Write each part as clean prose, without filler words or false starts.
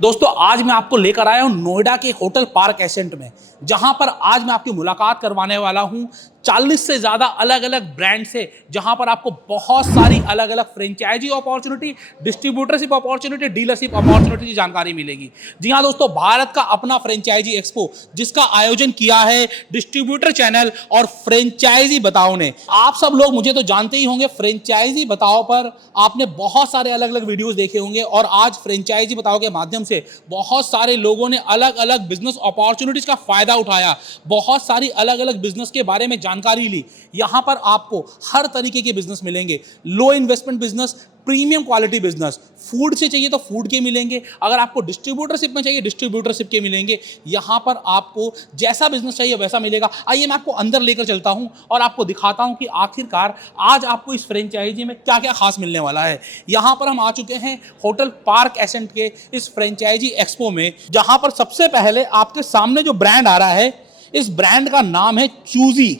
दोस्तों आज मैं आपको लेकर आया हूं नोएडा के होटल पार्क एसेंट में, जहां पर आज मैं आपकी मुलाकात करवाने वाला हूं 40 से ज़्यादा अलग अलग ब्रांड से, जहां पर आपको बहुत सारी अलग अलग franchisee opportunity, distributorship opportunity, dealership opportunity की जानकारी मिलेगी। जी हां दोस्तों, भारत का अपना फ्रेंचाइजी एक्सपो, जिसका आयोजन किया है डिस्ट्रीब्यूटर चैनल और फ्रेंचाइजी बताओ ने। आप सब लोग मुझे तो जानते ही होंगे, फ्रेंचाइजी बताओ पर आपने बहुत सारे अलग अलग वीडियोस देखे होंगे और आज फ्रेंचाइजी बताओ के माध्यम से बहुत सारे लोगों ने अलग अलग बिजनेस अपॉर्चुनिटीज का फायदा उठाया, बहुत सारी अलग अलग बिजनेस के बारे में जानकारी ली। यहां पर आपको हर तरीके के बिजनेस मिलेंगे, low investment business, premium quality business, food से चाहिए तो फूड के मिलेंगे, अगर आपको डिस्ट्रीब्यूटरशिप में चाहिए डिस्ट्रीब्यूटरशिप के मिलेंगे। यहां पर आपको जैसा बिजनेस चाहिए वैसा मिलेगा। आइए मैं आपको अंदर लेकर चलता हूं और आपको दिखाता हूं कि आखिरकार आज आपको इस फ्रेंचाइजी में क्या क्या खास मिलने वाला है। यहां पर हम आ चुके हैं होटल पार्क एसेंट के इस फ्रेंचाइजी एक्सपो में, जहां पर सबसे पहले आपके सामने जो ब्रांड आ रहा है, इस ब्रांड का नाम है चूजी।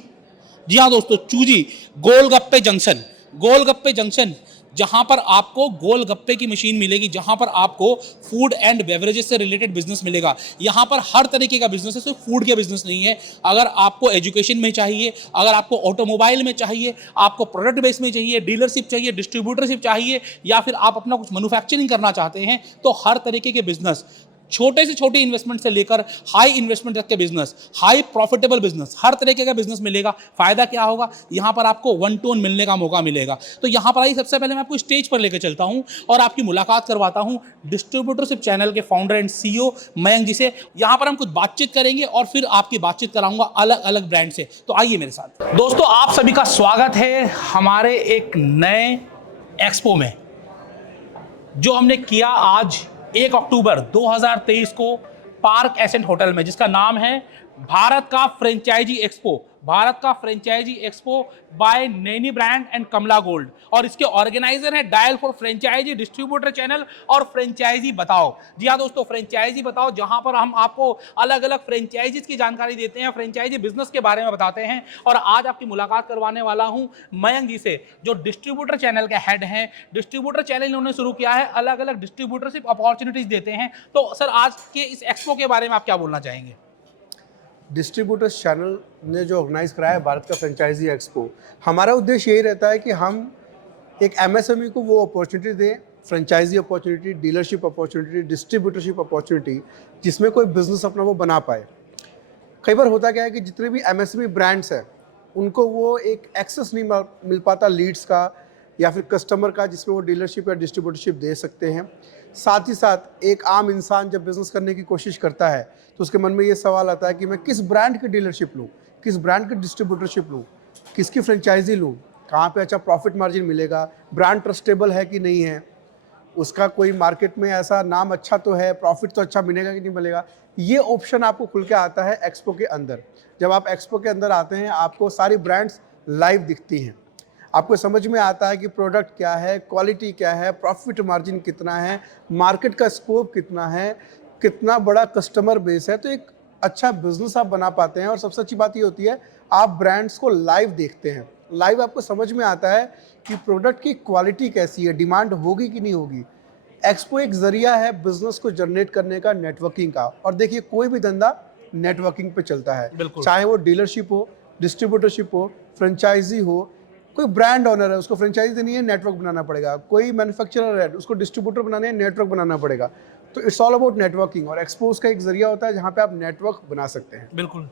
जी हाँ दोस्तों, चूजी गोलगप्पे जंक्शन। गोलगप्पे जंक्शन जहां पर आपको गोलगप्पे की मशीन मिलेगी, जहां पर आपको फूड एंड बेवरेजेस से रिलेटेड बिजनेस मिलेगा। यहां पर हर तरीके का बिजनेस है, सिर्फ फूड के बिजनेस नहीं है। अगर आपको एजुकेशन में चाहिए, अगर आपको ऑटोमोबाइल में चाहिए, आपको प्रोडक्ट बेस में चाहिए, डीलरशिप चाहिए, डिस्ट्रीब्यूटरशिप चाहिए, या फिर आप अपना कुछ मैन्युफैक्चरिंग करना चाहते हैं, तो हर तरीके के बिजनेस, छोटे से छोटे इन्वेस्टमेंट से लेकर हाई इन्वेस्टमेंट तक के बिजनेस, हाई प्रॉफिटेबल बिजनेस, हर तरीके का बिजनेस मिलेगा। फायदा क्या होगा, यहां पर आपको वन टू वन मिलने का मौका मिलेगा। तो यहां पर आइए, सबसे पहले मैं आपको स्टेज पर लेकर चलता हूं और आपकी मुलाकात करवाता हूं डिस्ट्रीब्यूटरशिप चैनल के फाउंडर एंड सीईओ मयंक जी से। यहां पर हम कुछ बातचीत करेंगे और फिर आपकी बातचीत कराऊंगा अलग अलग ब्रांड से। तो आइए मेरे साथ। दोस्तों आप सभी का स्वागत है हमारे एक नए एक्सपो में, जो हमने किया आज 1 अक्टूबर 2023 को पार्क एसेंट होटल में, जिसका नाम है भारत का फ्रेंचाइजी एक्सपो। भारत का franchisee expo by Naini brand and Kamla gold, और इसके ऑर्गेनाइजर है dial for franchisee, distributor channel और फ्रेंचाइजी बताओ। जी हाँ दोस्तों, फ्रेंचाइजी बताओ, जहां पर हम आपको अलग अलग फ्रेंचाइजीज की जानकारी देते हैं, फ्रेंचाइजी बिजनेस के बारे में बताते हैं। और आज आपकी मुलाकात करवाने वाला हूं मयंक जी से, जो डिस्ट्रीब्यूटर चैनल के हेड हैं। डिस्ट्रीब्यूटर चैनल इन्होंने शुरू किया है, अलग अलग डिस्ट्रीब्यूटरशिप अपॉर्चुनिटीज देते हैं। तो सर, आज के इस एक्सपो के बारे में आप क्या बोलना चाहेंगे? डिस्ट्रीब्यूटर्स चैनल ने जो ऑर्गेनाइज कराया है भारत का फ्रेंचाइजी एक्सपो, हमारा उद्देश्य यही रहता है कि हम एक एमएसएमई को वो अपॉर्चुनिटी दें, franchisee opportunity, dealership opportunity, distributorship opportunity, जिसमें कोई बिजनेस अपना वो बना पाए। कई बार होता क्या है कि जितने भी एमएसएमई ब्रांड्स हैं, उनको वो एक एक्सेस नहीं मिल पाता लीड्स का या फिर कस्टमर का, जिसमें वो डीलरशिप या डिस्ट्रीब्यूटरशिप दे सकते हैं। साथ ही साथ एक आम इंसान जब बिज़नेस करने की कोशिश करता है, तो उसके मन में ये सवाल आता है कि मैं किस ब्रांड की डीलरशिप लूँ, किस ब्रांड की डिस्ट्रीब्यूटरशिप लूँ, किसकी फ्रेंचाइजी लूँ, कहाँ पे अच्छा प्रॉफिट मार्जिन मिलेगा, ब्रांड ट्रस्टेबल है कि नहीं है, उसका कोई मार्केट में ऐसा नाम अच्छा तो है, प्रॉफिट तो अच्छा मिलेगा कि नहीं मिलेगा। ये ऑप्शन आपको खुल के आता है एक्सपो के अंदर। जब आप एक्सपो के अंदर आते हैं, आपको सारी ब्रांड्स लाइव दिखती हैं, आपको समझ में आता है कि प्रोडक्ट क्या है, क्वालिटी क्या है, प्रॉफिट मार्जिन कितना है, मार्केट का स्कोप कितना है, कितना बड़ा कस्टमर बेस है। तो एक अच्छा बिजनेस आप बना पाते हैं। और सबसे अच्छी बात ये होती है, आप ब्रांड्स को लाइव देखते हैं, लाइव आपको समझ में आता है कि प्रोडक्ट की क्वालिटी कैसी है, डिमांड होगी कि नहीं होगी। एक्सपो एक जरिया है बिजनेस को जनरेट करने का, नेटवर्किंग का। और देखिए, कोई भी धंधा नेटवर्किंग पे चलता है, चाहे वो डीलरशिप हो, डिस्ट्रीब्यूटरशिप हो, फ्रेंचाइजी हो। कोई ब्रांड ओनर है, उसको फ्रेंचाइजी देनी है, नेटवर्क बनाना पड़ेगा। कोई मैन्युफैक्चरर है, उसको डिस्ट्रीब्यूटर बनाने हैं, नेटवर्क बनाना पड़ेगा। तो इट्स ऑल अबाउट नेटवर्किंग, और एक्सपोज का एक जरिया होता है जहाँ पे आप नेटवर्क बना सकते हैं। बिल्कुल।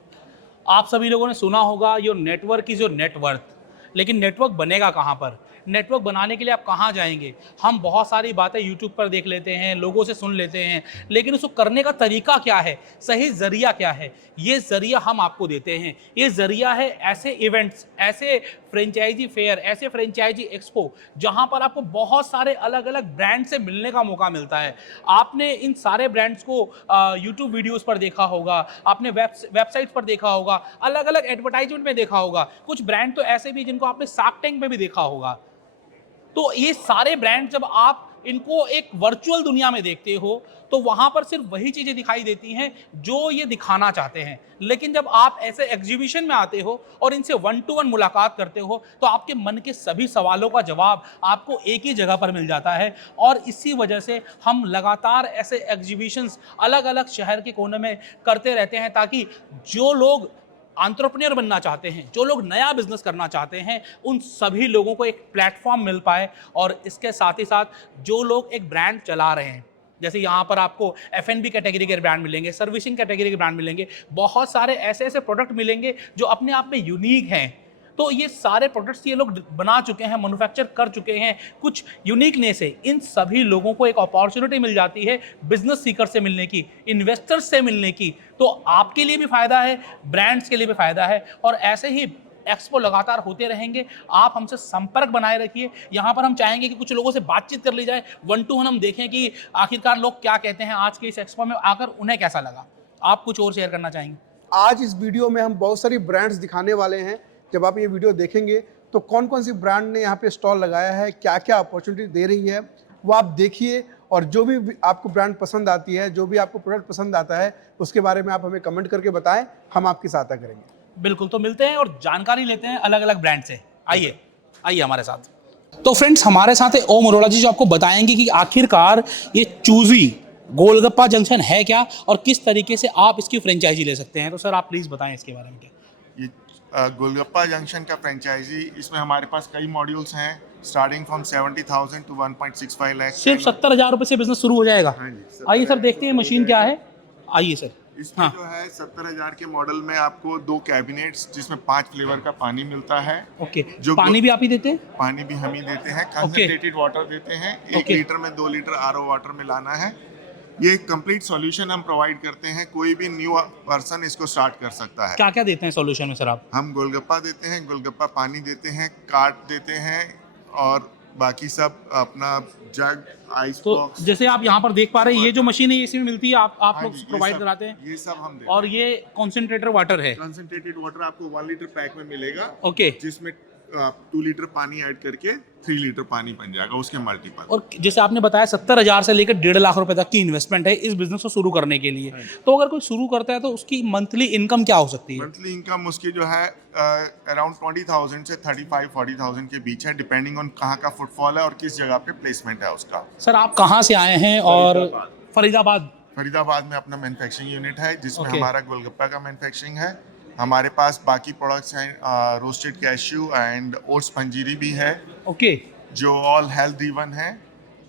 आप सभी लोगों ने सुना होगा, your network is your net worth. लेकिन नेटवर्क बनेगा कहाँ पर? नेटवर्क बनाने के लिए आप कहाँ जाएंगे? हम बहुत सारी बातें यूट्यूब पर देख लेते हैं, लोगों से सुन लेते हैं, लेकिन उसको करने का तरीका क्या है, सही जरिया क्या है? ये जरिया हम आपको देते हैं। ये जरिया है ऐसे इवेंट्स, ऐसे फ्रेंचाइजी फेयर, ऐसे फ्रेंचाइजी एक्सपो, जहां पर आपको बहुत सारे अलग अलग ब्रांड से मिलने का मौका मिलता है। आपने इन सारे ब्रांड्स को यूट्यूब वीडियोस पर देखा होगा, आपने वेबसाइट पर देखा होगा, अलग अलग एडवर्टाइजमेंट में देखा होगा। कुछ ब्रांड तो ऐसे भी जिनको आपने शार्क टैंक में भी देखा होगा। तो ये सारे ब्रांड जब आप इनको एक वर्चुअल दुनिया में देखते हो तो वहां पर सिर्फ वही चीजें दिखाई देती हैं जो ये दिखाना चाहते हैं। लेकिन जब आप ऐसे एग्जीबिशन में आते हो और इनसे 1-to-1 मुलाकात करते हो तो आपके मन के सभी सवालों का जवाब आपको एक ही जगह पर मिल जाता है। और इसी वजह से हम लगातार ऐसे एग्जीबिशंस अलग अलग शहर के कोने में करते रहते हैं, ताकि जो लोग एंटरप्रेन्योर बनना चाहते हैं, जो लोग नया बिजनेस करना चाहते हैं, उन सभी लोगों को एक प्लेटफॉर्म मिल पाए। और इसके साथ ही साथ जो लोग एक ब्रांड चला रहे हैं, जैसे यहाँ पर आपको F&B कैटेगरी के ब्रांड मिलेंगे, सर्विसिंग कैटेगरी के ब्रांड मिलेंगे, बहुत सारे ऐसे ऐसे प्रोडक्ट मिलेंगे जो अपने आप में यूनिक हैं। तो ये सारे प्रोडक्ट्स ये लोग बना चुके हैं, मैन्युफैक्चर कर चुके हैं, कुछ यूनिकनेस है। इन सभी लोगों को एक अपॉर्चुनिटी मिल जाती है बिजनेस सीकर से मिलने की, इन्वेस्टर्स से मिलने की। तो आपके लिए भी फायदा है, ब्रांड्स के लिए भी फायदा है। और ऐसे ही एक्सपो लगातार होते रहेंगे। आप हमसे संपर्क बनाए रखिए। यहाँ पर हम चाहेंगे कि कुछ लोगों से बातचीत कर ली जाए, 1-to-1 हम देखें कि आखिरकार लोग क्या कहते हैं, आज के इस एक्सपो में आकर उन्हें कैसा लगा। आप कुछ और शेयर करना चाहेंगे? आज इस वीडियो में हम बहुत सारी ब्रांड्स दिखाने वाले हैं। जब आप ये वीडियो देखेंगे तो कौन कौन सी ब्रांड ने यहाँ पे स्टॉल लगाया है, क्या क्या अपॉर्चुनिटी दे रही है, वो आप देखिए। और जो भी आपको ब्रांड पसंद आती है, जो भी आपको प्रोडक्ट पसंद आता है, उसके बारे में आप हमें कमेंट करके बताएं, हम आपकी सहायता करेंगे। बिल्कुल, तो मिलते हैं और जानकारी लेते हैं अलग अलग ब्रांड से। आइए आइए हमारे साथ। तो फ्रेंड्स, हमारे साथ है ओम अरोड़ा जी, जो आपको बताएंगे कि आखिरकार ये चूजी गोलगप्पा जंक्शन है क्या और किस तरीके से आप इसकी फ्रेंचाइजी ले सकते हैं। तो सर आप प्लीज़ बताएं इसके बारे में। क्या ये गोलगप्पा जंक्शन का फ्रेंचाइजी, इसमें हमारे पास कई मॉड्यूल्स हैं, स्टार्टिंग फ्रॉम 70,000 टू 1.65 लाख। सिर्फ 70,000 रुपये से बिजनेस शुरू हो जाएगा? हाँ जी। आइए सर देखते हैं मशीन क्या है। आइए सर। इसमें जो है 70,000 के मॉडल में आपको 2 कैबिनेट्स जिसमें 5 फ्लेवर का पानी मिलता है। ओके, जो पानी भी आप ही देते हैं? पानी भी हम ही देते हैं, कंसंट्रेटेड वाटर देते हैं। 1 लीटर में 2 लीटर RO वाटर में लाना है। ये कंप्लीट सॉल्यूशन हम प्रोवाइड करते हैं, कोई भी न्यू पर्सन इसको स्टार्ट कर सकता है। क्या क्या देते हैं सॉल्यूशन में सर आप? हम गोलगप्पा देते हैं, गोलगप्पा पानी देते हैं, कार्ट देते हैं और बाकी सब अपना जग, आइस तो बॉक्स। जैसे आप यहाँ पर देख पा रहे हैं, ये जो मशीन है इसमें मिलती है, आप हाँ लोग जी, ये प्रोवाइड सब- कराते हैं। ये सब हम देते और ये कॉन्सेंट्रेटर वाटर है। कंसंट्रेटेड वाटर आपको 1 लीटर पैक में मिलेगा, ओके। जिसमें 2 लीटर पानी ऐड करके 3 लीटर पानी बन जाएगा, उसके मल्टीपल। और जैसे आपने बताया 70,000 से लेकर 1.5 लाख रुपए तक की इन्वेस्टमेंट है इस बिजनेस को शुरू करने के लिए। तो अगर कोई शुरू करता है तो उसकी मंथली इनकम क्या हो सकती है? मंथली इनकम उसकी जो है अराउंड 20,000 से 35-40,000 के बीच है, डिपेंडिंग ऑन कहाँ का फुटफॉल है और किस जगह पे प्लेसमेंट है उसका। सर आप कहाँ से आए हैं? और फरीदाबाद। फरीदाबाद में अपना मैन्युफैक्चरिंग यूनिट है, जिसमें Okay. हमारा गोलगप्पा का मैन्युफैक्चरिंग है। हमारे पास बाकी प्रोडक्ट्स हैं, roasted cashew and oats panjiri भी है, ओके। जो ऑल हेल्थ ड्रिवन है।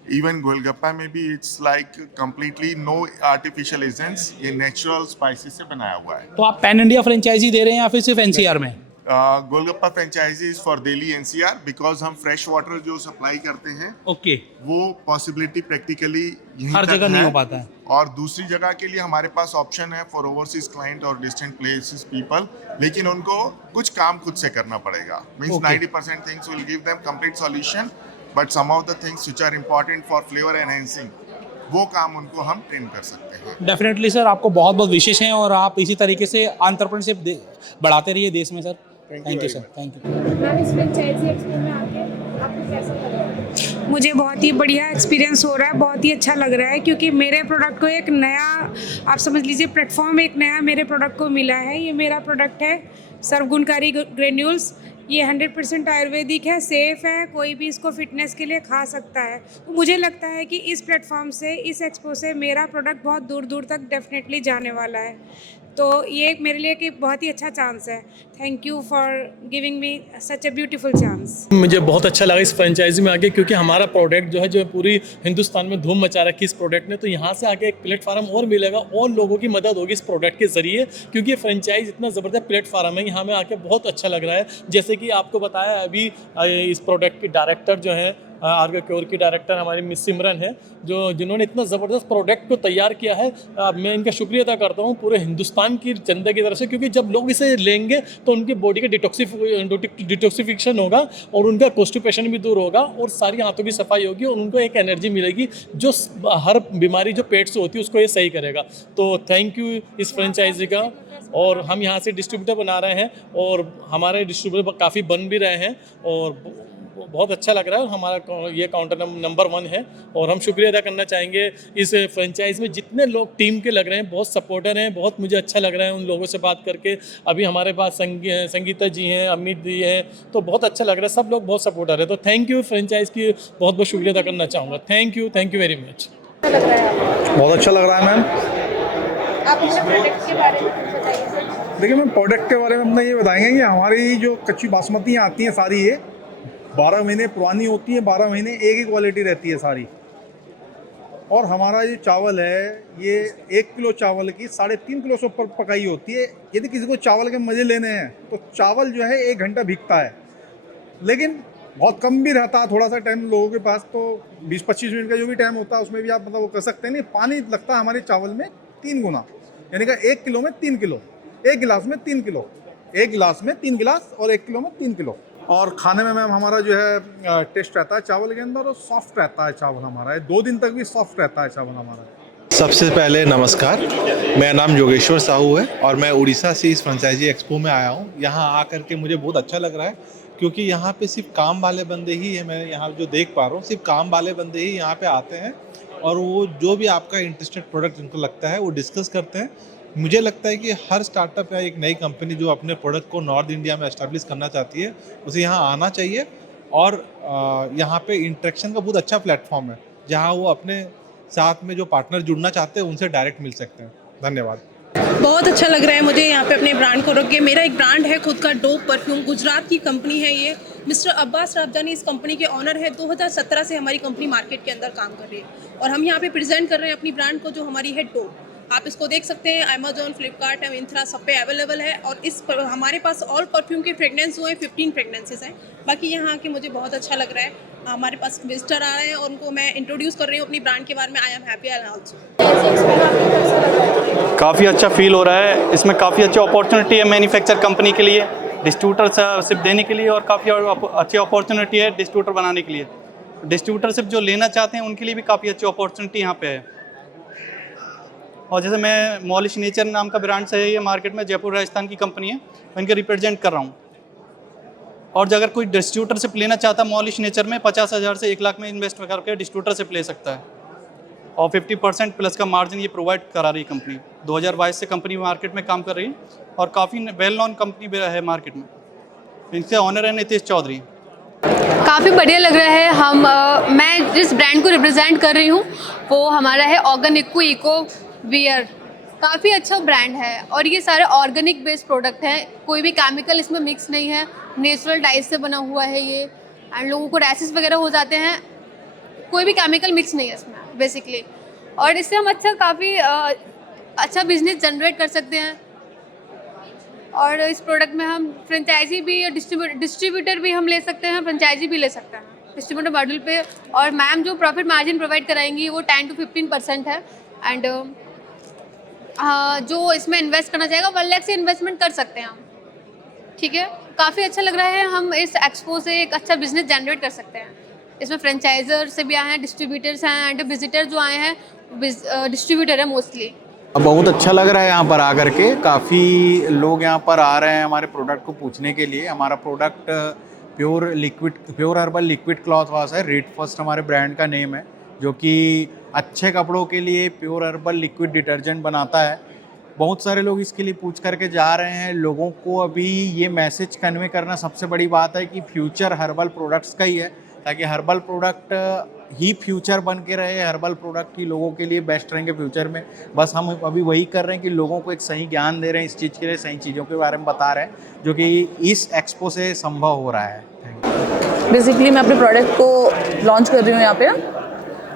इवन गोलगप्पा में भी it's like completely no artificial agents, ये नेचुरल स्पाइसेस से बनाया हुआ है। तो आप पैन इंडिया फ्रेंचाइजी दे रहे हैं या फिर सिर्फ एनसीआर में? Golgappa franchises for Delhi NCR, because हम फ्रेश वाटर जो सप्लाई करते हैं ओके। वो पॉसिबिलिटी प्रैक्टिकली यहीं हर तक जगह नहीं है। हो पाता है। और दूसरी जगह के लिए हमारे पास ऑप्शन है फॉर ओवरसीज क्लाइंट और डिस्टेंट प्लेसेस पीपल, लेकिन उनको कुछ काम खुद से करना पड़ेगा। Means Okay. 90% things will give them complete solution, but some of the things which are important for flavour enhancing, वो काम उनको हम ट्रेन कर सकते हैं। डेफिनेटली सर, आपको बहुत बहुत विशेष हैं और आप इसी तरीके से एंटरप्रेन्योरशिप बढ़ाते रहिए देश में sir. Thank you sir, thank you. Ma'am, इस फ्रेंचाइजी एक्सपो में आके आपको कैसा लगा? मुझे बहुत ही बढ़िया एक्सपीरियंस हो रहा है, बहुत ही अच्छा लग रहा है, क्योंकि मेरे प्रोडक्ट को एक नया, आप समझ लीजिए प्लेटफॉर्म एक नया मेरे प्रोडक्ट को मिला है। ये मेरा प्रोडक्ट है सर्वगुणकारी ग्रेन्यूल्स। ये 100% आयुर्वेदिक है, सेफ़ है, कोई भी इसको फिटनेस के लिए खा सकता है। तो मुझे लगता है कि इस प्लेटफॉर्म से, इस एक्सपो से मेरा प्रोडक्ट बहुत दूर दूर तक डेफिनेटली जाने वाला है। तो ये एक मेरे लिए एक बहुत ही अच्छा चांस है। Thank you for giving me such a beautiful chance. मुझे बहुत अच्छा लगा इस फ्रेंचाइजी में आके, क्योंकि हमारा प्रोडक्ट जो है जो पूरी हिंदुस्तान में धूम मचा रखी इस प्रोडक्ट ने। तो यहाँ से आके एक प्लेटफार्म और मिलेगा और लोगों की मदद होगी इस प्रोडक्ट के ज़रिए, क्योंकि ये फ्रेंचाइज इतना ज़बरदस्त प्लेटफार्म है। यहाँ में आके बहुत अच्छा लग रहा है। जैसे कि आपको बताया अभी, इस प्रोडक्ट की डायरेक्टर जो है आर्गो क्योर की डायरेक्टर हमारी मिस सिमरन है, जिन्होंने इतना ज़बरदस्त प्रोडक्ट को तैयार किया है। मैं इनका शुक्रिया अदा करता हूँ पूरे हिंदुस्तान की जनता की तरफ से, क्योंकि जब लोग इसे लेंगे तो उनकी बॉडी का डिटॉक्सिफिकेशन होगा और उनका कॉन्स्टिपेशन भी दूर होगा और सारी हाथों की सफाई होगी और उनको एक एनर्जी मिलेगी जो हर बीमारी जो पेट से होती है उसको ये सही करेगा। तो थैंक यू इस फ्रेंचाइजी का। और हम यहाँ से डिस्ट्रीब्यूटर बना रहे हैं और हमारे डिस्ट्रीब्यूटर काफ़ी बन भी रहे हैं और बहुत अच्छा लग रहा है और हमारा ये काउंटर नंबर 1 है। और हम शुक्रिया अदा करना चाहेंगे इस फ्रेंचाइज में जितने लोग टीम के लग रहे हैं, बहुत सपोर्टर हैं, बहुत मुझे अच्छा लग रहा है उन लोगों से बात करके। अभी हमारे पास संगीता जी हैं, अमित जी हैं, तो बहुत अच्छा लग रहा है, सब लोग बहुत सपोर्टर है। तो थैंक यू फ्रेंचाइज की बहुत बहुत शुक्रिया अदा करना चाहूँगा। Thank you very much. बहुत अच्छा लग रहा है मैम। आप अपने प्रोडक्ट के बारे में कुछ बताइए सर। देखिए मैम, प्रोडक्ट के बारे में अपना ये बताएंगे कि हमारी जो कच्ची बासमती आती हैं सारी, ये 12 महीने पुरानी होती है, 12 महीने एक ही क्वालिटी रहती है सारी। और हमारा ये चावल है, ये 1 किलो चावल की 3.5 किलो से ऊपर पकाई होती है। यदि किसी को चावल के मज़े लेने हैं तो चावल जो है 1 घंटा भीगता है, लेकिन बहुत कम भी रहता है थोड़ा सा टाइम लोगों के पास, तो 20-25 मिनट का जो भी टाइम होता है उसमें भी आप मतलब वो कर सकते हैं। नहीं, पानी लगता है हमारे चावल में 3 गुना, यानी कि 1 किलो में 3 किलो, 1 गिलास में 3 किलो, 1 गिलास में 3 गिलास और 1 किलो में 3 किलो। और खाने में मैम हमारा जो है टेस्ट रहता है चावल के अंदर, और सॉफ्ट रहता है चावल हमारा, 2 दिन तक भी सॉफ्ट रहता है चावल हमारा। सबसे पहले नमस्कार, मेरा नाम योगेश्वर साहू है और मैं उड़ीसा से इस फ्रेंचाइजी एक्सपो में आया हूँ। यहाँ आकर के मुझे बहुत अच्छा लग रहा है, क्योंकि यहाँ पे सिर्फ काम वाले बंदे ही है। मैं यहाँ जो देख पा रहा हूँ, सिर्फ काम वाले बंदे ही यहाँ पे आते हैं और वो जो भी आपका इंटरेस्टेड प्रोडक्ट जिनको लगता है वो डिस्कस करते हैं। मुझे लगता है कि हर स्टार्टअप या एक नई कंपनी जो अपने प्रोडक्ट को नॉर्थ इंडिया में एस्टेब्लिश करना चाहती है, उसे यहाँ आना चाहिए। और यहाँ पे इंटरेक्शन का बहुत अच्छा प्लेटफॉर्म है, जहाँ वो अपने साथ में जो पार्टनर जुड़ना चाहते हैं उनसे डायरेक्ट मिल सकते हैं। धन्यवाद। बहुत अच्छा लग रहा है मुझे यहाँ पे अपने ब्रांड को रख के। मेरा एक ब्रांड है खुद का, डोप परफ्यूम, गुजरात की कंपनी है ये। मिस्टर अब्बास राबजानी इस कंपनी के ऑनर है। 2017 से हमारी कंपनी मार्केट के अंदर काम कर रही है और हम यहाँ पे प्रेजेंट कर रहे हैं अपनी ब्रांड को, जो हमारी है डोप। आप इसको देख सकते हैं, अमेजोन, फ्लिपकार्ट, मिंत्रा सब पे अवेलेबल है। और हमारे पास ऑल परफ्यूम के फ्रेगनेंस हुए 15 फ्रेगनेंसेस हैं। बाकी यहाँ आके मुझे बहुत अच्छा लग रहा है। हमारे पास विजिटर आ रहे हैं और उनको मैं इंट्रोड्यूस कर रही हूँ अपनी ब्रांड के बारे में। I am happy and also. काफ़ी अच्छा फील हो रहा है। इसमें काफ़ी अच्छी अपॉर्चुनिटी है मैन्युफैक्चर कंपनी के लिए, डिस्ट्रीब्यूटरशिप देने के लिए, और काफ़ी अच्छी अपॉर्चुनिटी है डिस्ट्रीब्यूटर बनाने के लिए। डिस्ट्रीब्यूटरशिप जो लेना चाहते हैं उनके लिए भी काफ़ी अच्छी अपॉर्चुनिटी यहाँ पे है। और जैसे मैं मॉलिश नेचर नाम का ब्रांड से है, ये मार्केट में जयपुर राजस्थान की कंपनी है, मैं इनके रिप्रेजेंट कर रहा हूँ। और अगर कोई डिस्ट्रीब्यूटरशिप लेना चाहता है मॉलिश नेचर में, 50,000 से 1 लाख में इन्वेस्ट करके डिस्ट्रीब्यूटरशिप ले सकता है। और 50% प्लस का मार्जिन ये प्रोवाइड करा रही कंपनी। 2022 से कंपनी मार्केट में काम कर रही है और काफ़ी वेल नॉन कंपनी है मार्केट में। इनके ऑनर है नीतीश चौधरी। काफ़ी बढ़िया लग रहा है। मैं जिस ब्रांड को रिप्रेजेंट कर रही हूँ वो हमारा है ऑर्गेनिक इको वियर। काफ़ी अच्छा ब्रांड है और ये सारे ऑर्गेनिक बेस्ड प्रोडक्ट हैं, कोई भी केमिकल इसमें मिक्स नहीं है, नेचुरल डाइज से बना हुआ है ये। एंड लोगों को रैशेस वगैरह हो जाते हैं, कोई भी केमिकल मिक्स नहीं है इसमें बेसिकली। और इससे हम काफ़ी अच्छा बिजनेस जनरेट कर सकते हैं। और इस प्रोडक्ट में हम फ्रेंचाइजी भी, डिस्ट्रीब्यूटर भी हम ले सकते हैं, फ्रेंचाइजी भी ले सकते हैं डिस्ट्रीब्यूटर मॉडल पे। और मैम जो प्रॉफिट मार्जिन प्रोवाइड कराएंगी वो 10 to 15% है। एंड जो इसमें इन्वेस्ट करना चाहेगा 1 लाख से इन्वेस्टमेंट कर सकते हैं हम। ठीक है, काफ़ी अच्छा लग रहा है। हम इस एक्सपो से एक अच्छा बिजनेस जनरेट कर सकते हैं। इसमें फ्रेंचाइजर से भी आए हैं, डिस्ट्रीब्यूटर्स हैं, एंड विजिटर जो आए हैं डिस्ट्रीब्यूटर है मोस्टली। बहुत अच्छा लग रहा है यहाँ पर आकर के। काफ़ी लोग यहाँ पर आ रहे हैं हमारे प्रोडक्ट को पूछने के लिए। हमारा product pure herbal liquid cloth wash है। रेड फर्स्ट हमारे ब्रांड का नेम है, जो कि अच्छे कपड़ों के लिए प्योर हर्बल लिक्विड डिटर्जेंट बनाता है। बहुत सारे लोग इसके लिए पूछ करके जा रहे हैं। लोगों को अभी ये मैसेज कन्वे करना सबसे बड़ी बात है कि फ्यूचर हर्बल प्रोडक्ट्स का ही है, ताकि हर्बल प्रोडक्ट ही फ्यूचर बन के रहे। हर्बल प्रोडक्ट ही लोगों के लिए बेस्ट रहेंगे फ्यूचर में। बस हम अभी वही कर रहे हैं कि लोगों को एक सही ज्ञान दे रहे हैं इस चीज़ के लिए, सही चीज़ों के बारे में बता रहे हैं, जो कि इस एक्सपो से संभव हो रहा है। बेसिकली मैं अपने प्रोडक्ट को लॉन्च कर रही हूँ यहाँ पे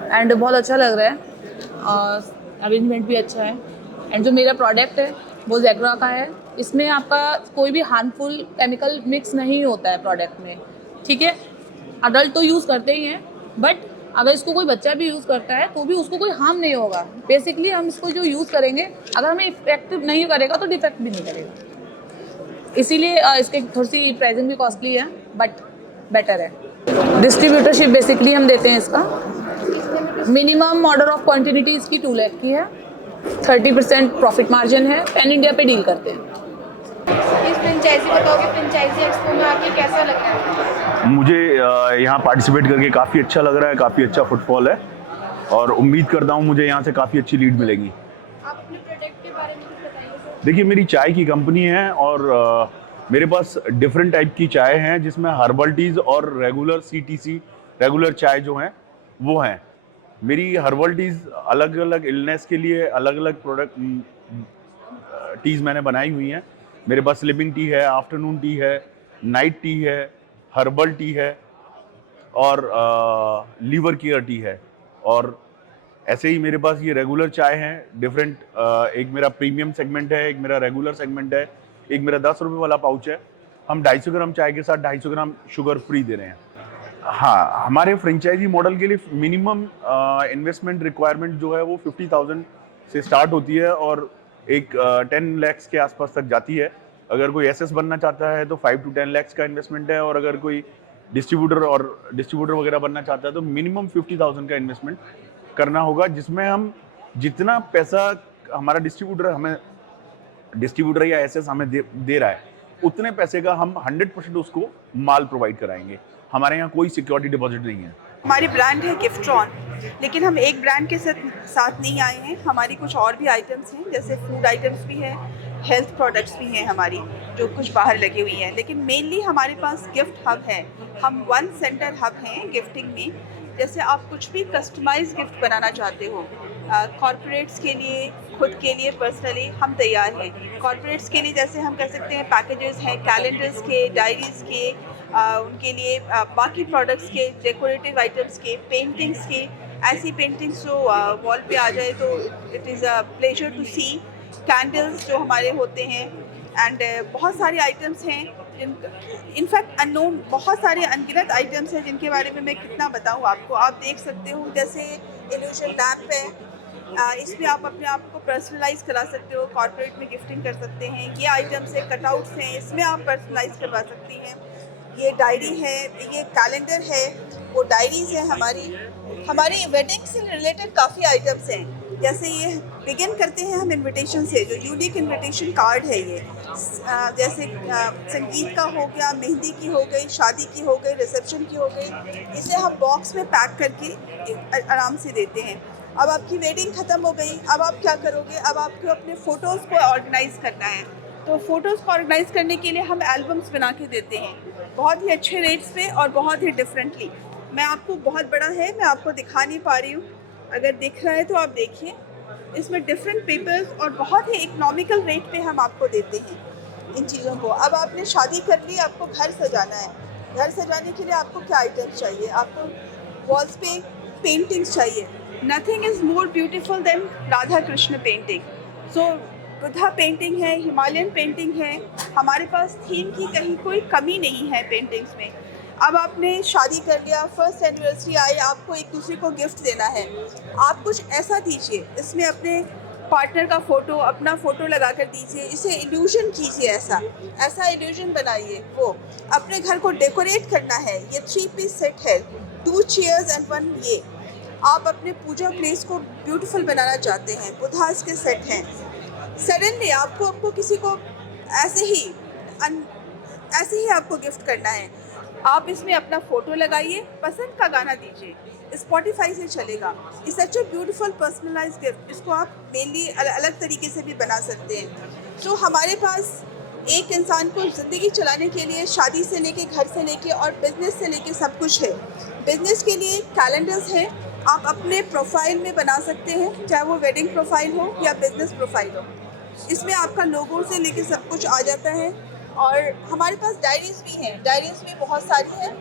एंड बहुत अच्छा लग रहा है। अरेंजमेंट भी अच्छा है एंड जो मेरा प्रोडक्ट है वो जैगरा का है। इसमें आपका कोई भी हार्मफुल केमिकल मिक्स नहीं होता है प्रोडक्ट में। ठीक है, अडल्ट तो यूज़ करते ही हैं, बट अगर इसको कोई बच्चा भी यूज़ करता है तो भी उसको कोई हार्म नहीं होगा। बेसिकली हम इसको जो यूज़ करेंगे, अगर हमें इफेक्टिव नहीं करेगा तो डिफेक्ट भी नहीं करेगा। इसीलिए इसकी थोड़ी सी प्राइसिंग भी कॉस्टली है, बट बेटर है। डिस्ट्रीब्यूटरशिप बेसिकली हम देते हैं इसका। मिनिमम ऑर्डर ऑफ क्वांटिटी इसकी 2 लाख की है। 30% प्रॉफिट मार्जिन है। पैन इंडिया पे डील करते हैं। फ्रेंचाइजी बताओगे, फ्रेंचाइजी एक्सपो में आके कैसा लग रहा है? मुझे यहाँ पार्टिसिपेट करके काफ़ी अच्छा लग रहा है, काफ़ी अच्छा फुटफॉल है और उम्मीद करता हूँ मुझे यहाँ से काफ़ी अच्छी लीड मिलेगी। आप अपने प्रोडक्ट के बारे में कुछ बताइए सर। देखिए, मेरी चाय की कंपनी है और मेरे पास डिफरेंट टाइप की चाय हैं जिसमें हर्बल टीज़ और रेगुलर CTC रेगुलर चाय जो हैं वो हैं। मेरी हर्बल टीज़ अलग अलग इलनेस के लिए अलग अलग प्रोडक्ट टीज़ मैंने बनाई हुई हैं। मेरे पास स्लिमिंग टी है, आफ्टरनून टी है, नाइट टी है, हर्बल टी है और लीवर केयर टी है। और ऐसे ही मेरे पास ये रेगुलर चाय हैं डिफरेंट, एक मेरा प्रीमियम सेगमेंट है, एक मेरा रेगुलर सेगमेंट है, एक मेरा 10 रुपये वाला पाउच है। हम 250 ग्राम चाय के साथ 250 ग्राम शुगर फ्री दे रहे हैं। हाँ, हमारे फ्रेंचाइजी मॉडल के लिए मिनिमम इन्वेस्टमेंट रिक्वायरमेंट जो है वो 50,000 से स्टार्ट होती है और एक 10 lakhs के आसपास तक जाती है। अगर कोई SS बनना चाहता है तो 5 to 10 lakhs का इन्वेस्टमेंट है और अगर कोई डिस्ट्रीब्यूटर वगैरह बनना चाहता है तो मिनिमम 50,000 का इन्वेस्टमेंट करना होगा, जिसमें हम जितना पैसा हमारा डिस्ट्रीब्यूटर या SS हमें दे रहा है उतने पैसे का हम 100% उसको माल प्रोवाइड कराएंगे। हमारे यहाँ कोई सिक्योरिटी डिपॉजिट नहीं है। हमारी ब्रांड है गिफ्ट्रॉन, लेकिन हम एक ब्रांड के साथ नहीं आए हैं। हमारी कुछ और भी आइटम्स हैं, जैसे फूड आइटम्स भी हैं, हेल्थ प्रोडक्ट्स भी हैं हमारी, जो कुछ बाहर लगी हुई हैं। लेकिन मेनली हमारे पास गिफ्ट हब है। हम 1 सेंटर हब हैं गिफ्टिंग में। जैसे आप कुछ भी कस्टमाइज गिफ्ट बनाना चाहते हो, कॉर्पोरेट्स के लिए, खुद के लिए पर्सनली हम तैयार हैं। कॉर्पोरेट्स के लिए जैसे हम कह सकते हैं पैकेजेस हैं कैलेंडर्स के, डायरीज़ के, उनके लिए बाकी प्रोडक्ट्स के, डेकोरेटिव आइटम्स के, पेंटिंग्स के। ऐसी पेंटिंग्स जो वॉल पे आ जाए तो it is a pleasure to see. Candles जो हमारे होते हैं एंड बहुत सारे आइटम्स हैं, इनफैक्ट अननोन बहुत सारे अनगिनत आइटम्स हैं जिनके बारे में मैं कितना बताऊँ आपको। आप देख सकते हो, जैसे इल्यूशन लैम्प है, इसमें आप अपने आप को पर्सनलाइज करा सकते हो, कॉर्पोरेट में गिफ्टिंग कर सकते हैं। ये आइटम्स है, कटआउट्स हैं, इसमें आप पर्सनलाइज करवा सकती हैं। ये डायरी है, ये कैलेंडर है, वो डायरीज़ है हमारी वेडिंग से रिलेटेड काफ़ी आइटम्स हैं। जैसे ये बिगिन करते हैं हम इनविटेशन से, जो यूनिक इनविटेशन कार्ड है ये, जैसे संगीत का हो गया, मेहंदी की हो गई, शादी की हो गई, रिसेप्शन की हो गई। इसे हम बॉक्स में पैक करके आराम से देते हैं। अब आपकी वेडिंग ख़त्म हो गई, अब आप क्या करोगे? अब आपको अपने फ़ोटोज़ को ऑर्गेनाइज़ करना है, तो फ़ोटोज़ को ऑर्गेनाइज़ करने के लिए हम एल्बम्स बना के देते हैं, बहुत ही अच्छे रेट्स पे और बहुत ही डिफरेंटली। मैं आपको, बहुत बड़ा है, मैं आपको दिखा नहीं पा रही हूँ, अगर दिख रहा है तो आप देखिए। इसमें डिफरेंट पेपर्स और बहुत ही इकोनॉमिकल रेट पे हम आपको देते हैं इन चीज़ों को। अब आपने शादी कर ली, आपको घर सजाना है, घर सजाने के लिए आपको क्या आइटम्स चाहिए? आपको वॉल्स पे पेंटिंग्स चाहिए। Nothing is more beautiful then Radha Krishna painting. So Buddha painting है, हिमालयन पेंटिंग है, हमारे पास थीम की कहीं कोई कमी नहीं है पेंटिंग्स में। अब आपने शादी कर लिया, फर्स्ट एनिवर्सरी आई, आपको एक दूसरे को गिफ्ट देना है, आप कुछ ऐसा दीजिए, इसमें अपने पार्टनर का फ़ोटो, अपना फ़ोटो लगा कर दीजिए, इसे इल्यूजन कीजिए, ऐसा इल्यूजन बनाइए। वो अपने घर को डेकोरेट करना है। ये 3 पीस सेट है, 2 चेयर्स एंड 1 ये। आप अपने पूजा प्लेस को ब्यूटीफुल बनाना चाहते हैं, बुद्धास के सेट हैं। सडनली आपको किसी को ऐसे ही आपको गिफ्ट करना है, आप इसमें अपना फ़ोटो लगाइए, पसंद का गाना दीजिए, स्पॉटिफाई से चलेगा। It's such a beautiful personalise gift. इसको आप मेनली अलग तरीके से भी बना सकते हैं। तो हमारे पास एक इंसान को ज़िंदगी चलाने के लिए शादी से लेके, घर से लेके और बिज़नेस से लेके सब कुछ है। बिज़नेस के लिए कैलेंडर्स हैं, आप अपने प्रोफाइल में बना सकते हैं, चाहे वो वेडिंग प्रोफाइल हो या बिज़नेस प्रोफाइल हो। इसमें आपका लोगो से लेके सब कुछ आ जाता है। और हमारे पास डायरीज़ भी हैं, डायरीज़ भी बहुत सारी हैं,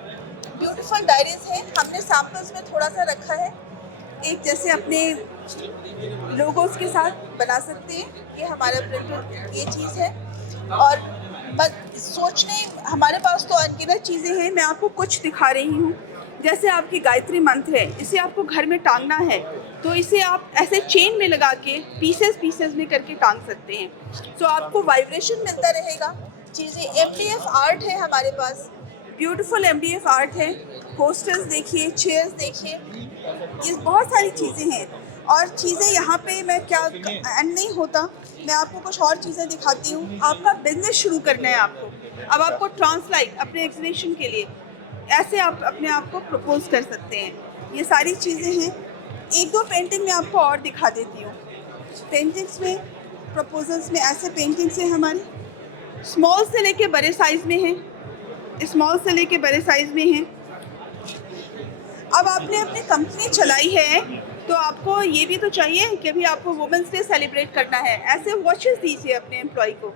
ब्यूटीफुल डायरीज़ हैं। हमने सैम्पल्स में थोड़ा सा रखा है, एक जैसे अपने लोगोस के साथ बना सकते हैं। ये हमारा प्रिंटेड ये चीज़ है। और बस सोचने, हमारे पास तो अनगिनत चीज़ें हैं, मैं आपको कुछ दिखा रही हूँ। जैसे आपकी गायत्री मंत्र है, इसे आपको घर में टांगना है तो इसे आप ऐसे चेन में लगा के पीसेस में करके टांग सकते हैं। तो आपको वाइब्रेशन मिलता रहेगा। चीज़ें MDF आर्ट है हमारे पास, ब्यूटीफुल MDF आर्ट है। कोस्टर्स देखिए, चेयर्स देखिए, ये बहुत सारी चीज़ें हैं। और चीज़ें यहाँ पे मैं क्या एंड नहीं होता, मैं आपको कुछ और चीज़ें दिखाती हूँ। आपका बिजनेस शुरू करना है आपको, अब आपको ट्रांसलाइट अपने एग्जीबिशन के लिए ऐसे आप अपने आप को प्रपोज कर सकते हैं। ये सारी चीज़ें हैं। एक दो पेंटिंग मैं आपको और दिखा देती हूँ। पेंटिंग्स में, प्रपोजल्स में ऐसे पेंटिंग्स हैं हमारी, स्मॉल से लेके बड़े साइज़ में हैं, स्मॉल से लेके बड़े साइज़ में हैं। अब आपने अपनी कंपनी चलाई है तो आपको ये भी तो चाहिए कि अभी आपको वुमेंस डे सेलिब्रेट करना है। ऐसे वॉचेस दीजिए अपने एम्प्लॉय को,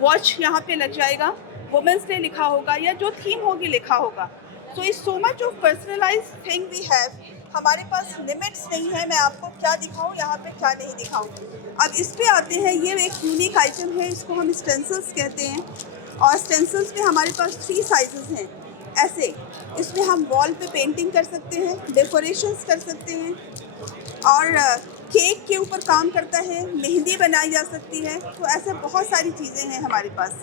वॉच यहाँ पे लग जाएगा, वुमेंस डे लिखा होगा या जो थीम होगी लिखा होगा। So it's so much of personalise thing we have. हमारे पास लिमिट्स नहीं है, मैं आपको क्या दिखाऊं यहाँ पे क्या नहीं दिखाऊं। अब इस पे आते हैं, ये एक यूनिक आइटम है, इसको हम स्टेंसिल्स कहते हैं। और स्टेंसिल्स में हमारे पास 3 साइजेस हैं ऐसे। इसमें हम वॉल पे पेंटिंग कर सकते हैं, डेकोरेशंस कर सकते हैं, और केक के ऊपर काम करता है, मेहंदी बनाई जा सकती है। तो ऐसे बहुत सारी चीज़ें हैं हमारे पास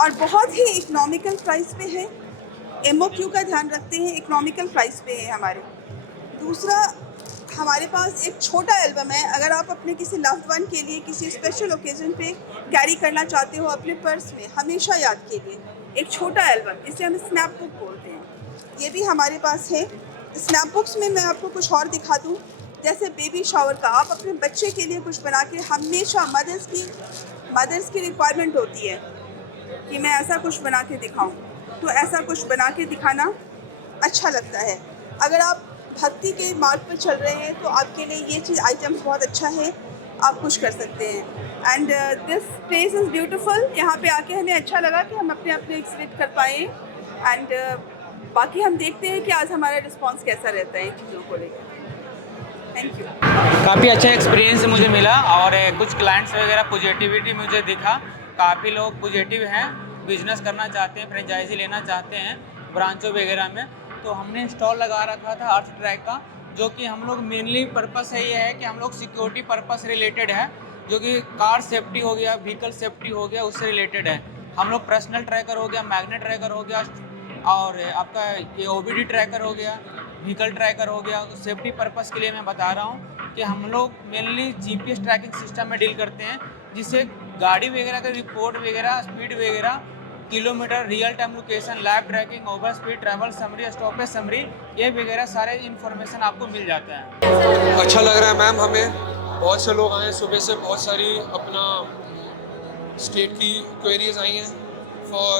और बहुत ही इकोनॉमिकल प्राइस पे है। MOQ का ध्यान रखते हैं, इकोनॉमिकल प्राइस पे है हमारे। दूसरा, हमारे पास एक छोटा एल्बम है। अगर आप अपने किसी लव्ड वन के लिए किसी स्पेशल ओकेजन पे कैरी करना चाहते हो अपने पर्स में हमेशा याद के लिए, एक छोटा एल्बम, इसे हम स्नैप बुक बोलते हैं, ये भी हमारे पास है। स्नैप बुक्स में मैं आपको कुछ और दिखा दूँ, जैसे बेबी शावर का, आप अपने बच्चे के लिए कुछ बना के, हमेशा मदर्स की रिक्वायरमेंट होती है कि मैं ऐसा कुछ बना के दिखाऊं, तो ऐसा कुछ बना के दिखाना अच्छा लगता है। अगर आप भक्ति के मार्ग पर चल रहे हैं तो आपके लिए ये चीज़ आइटम बहुत अच्छा है, आप कुछ कर सकते हैं। And this place is beautiful. यहाँ पे आके हमें अच्छा लगा कि हम अपने एग्जिबिट कर पाए। एंड बाकी हम देखते हैं कि आज हमारा रिस्पॉन्स कैसा रहता है इन चीज़ों को लेकर। Thank you. काफ़ी अच्छा एक्सपीरियंस मुझे मिला और कुछ क्लाइंट्स वगैरह पॉजिटिविटी मुझे दिखा। काफ़ी लोग पॉजिटिव हैं, बिजनेस करना चाहते हैं, फ्रेंचाइजी लेना चाहते हैं ब्रांचों वगैरह में। तो हमने स्टॉल लगा रखा था अर्थ ट्रैक का, जो कि हम लोग मेनली पर्पस है ये है कि हम लोग सिक्योरिटी पर्पस रिलेटेड है, जो कि कार सेफ्टी हो गया, व्हीकल सेफ्टी हो गया, उससे रिलेटेड है। हम लोग पर्सनल ट्रैकर हो गया, मैग्नेट ट्रैकर हो गया, और आपका ये OBD ट्रैकर हो गया, व्हीकल ट्रैकर हो गया। सेफ्टी पर्पस के लिए मैं बता रहा हूँ कि हम लोग मेनली GPS ट्रैकिंग सिस्टम में डील करते हैं, जिससे गाड़ी वगैरह का रिपोर्ट वगैरह, स्पीड वगैरह, kilometre, real time location, live tracking, over speed, travel summary, stoppage summary, ये वगैरह सारे इन्फॉर्मेशन आपको मिल जाता है। अच्छा लग रहा है मैम, हमें बहुत से लोग आए सुबह से, बहुत सारी अपना स्टेट की क्वेरीज आई हैं for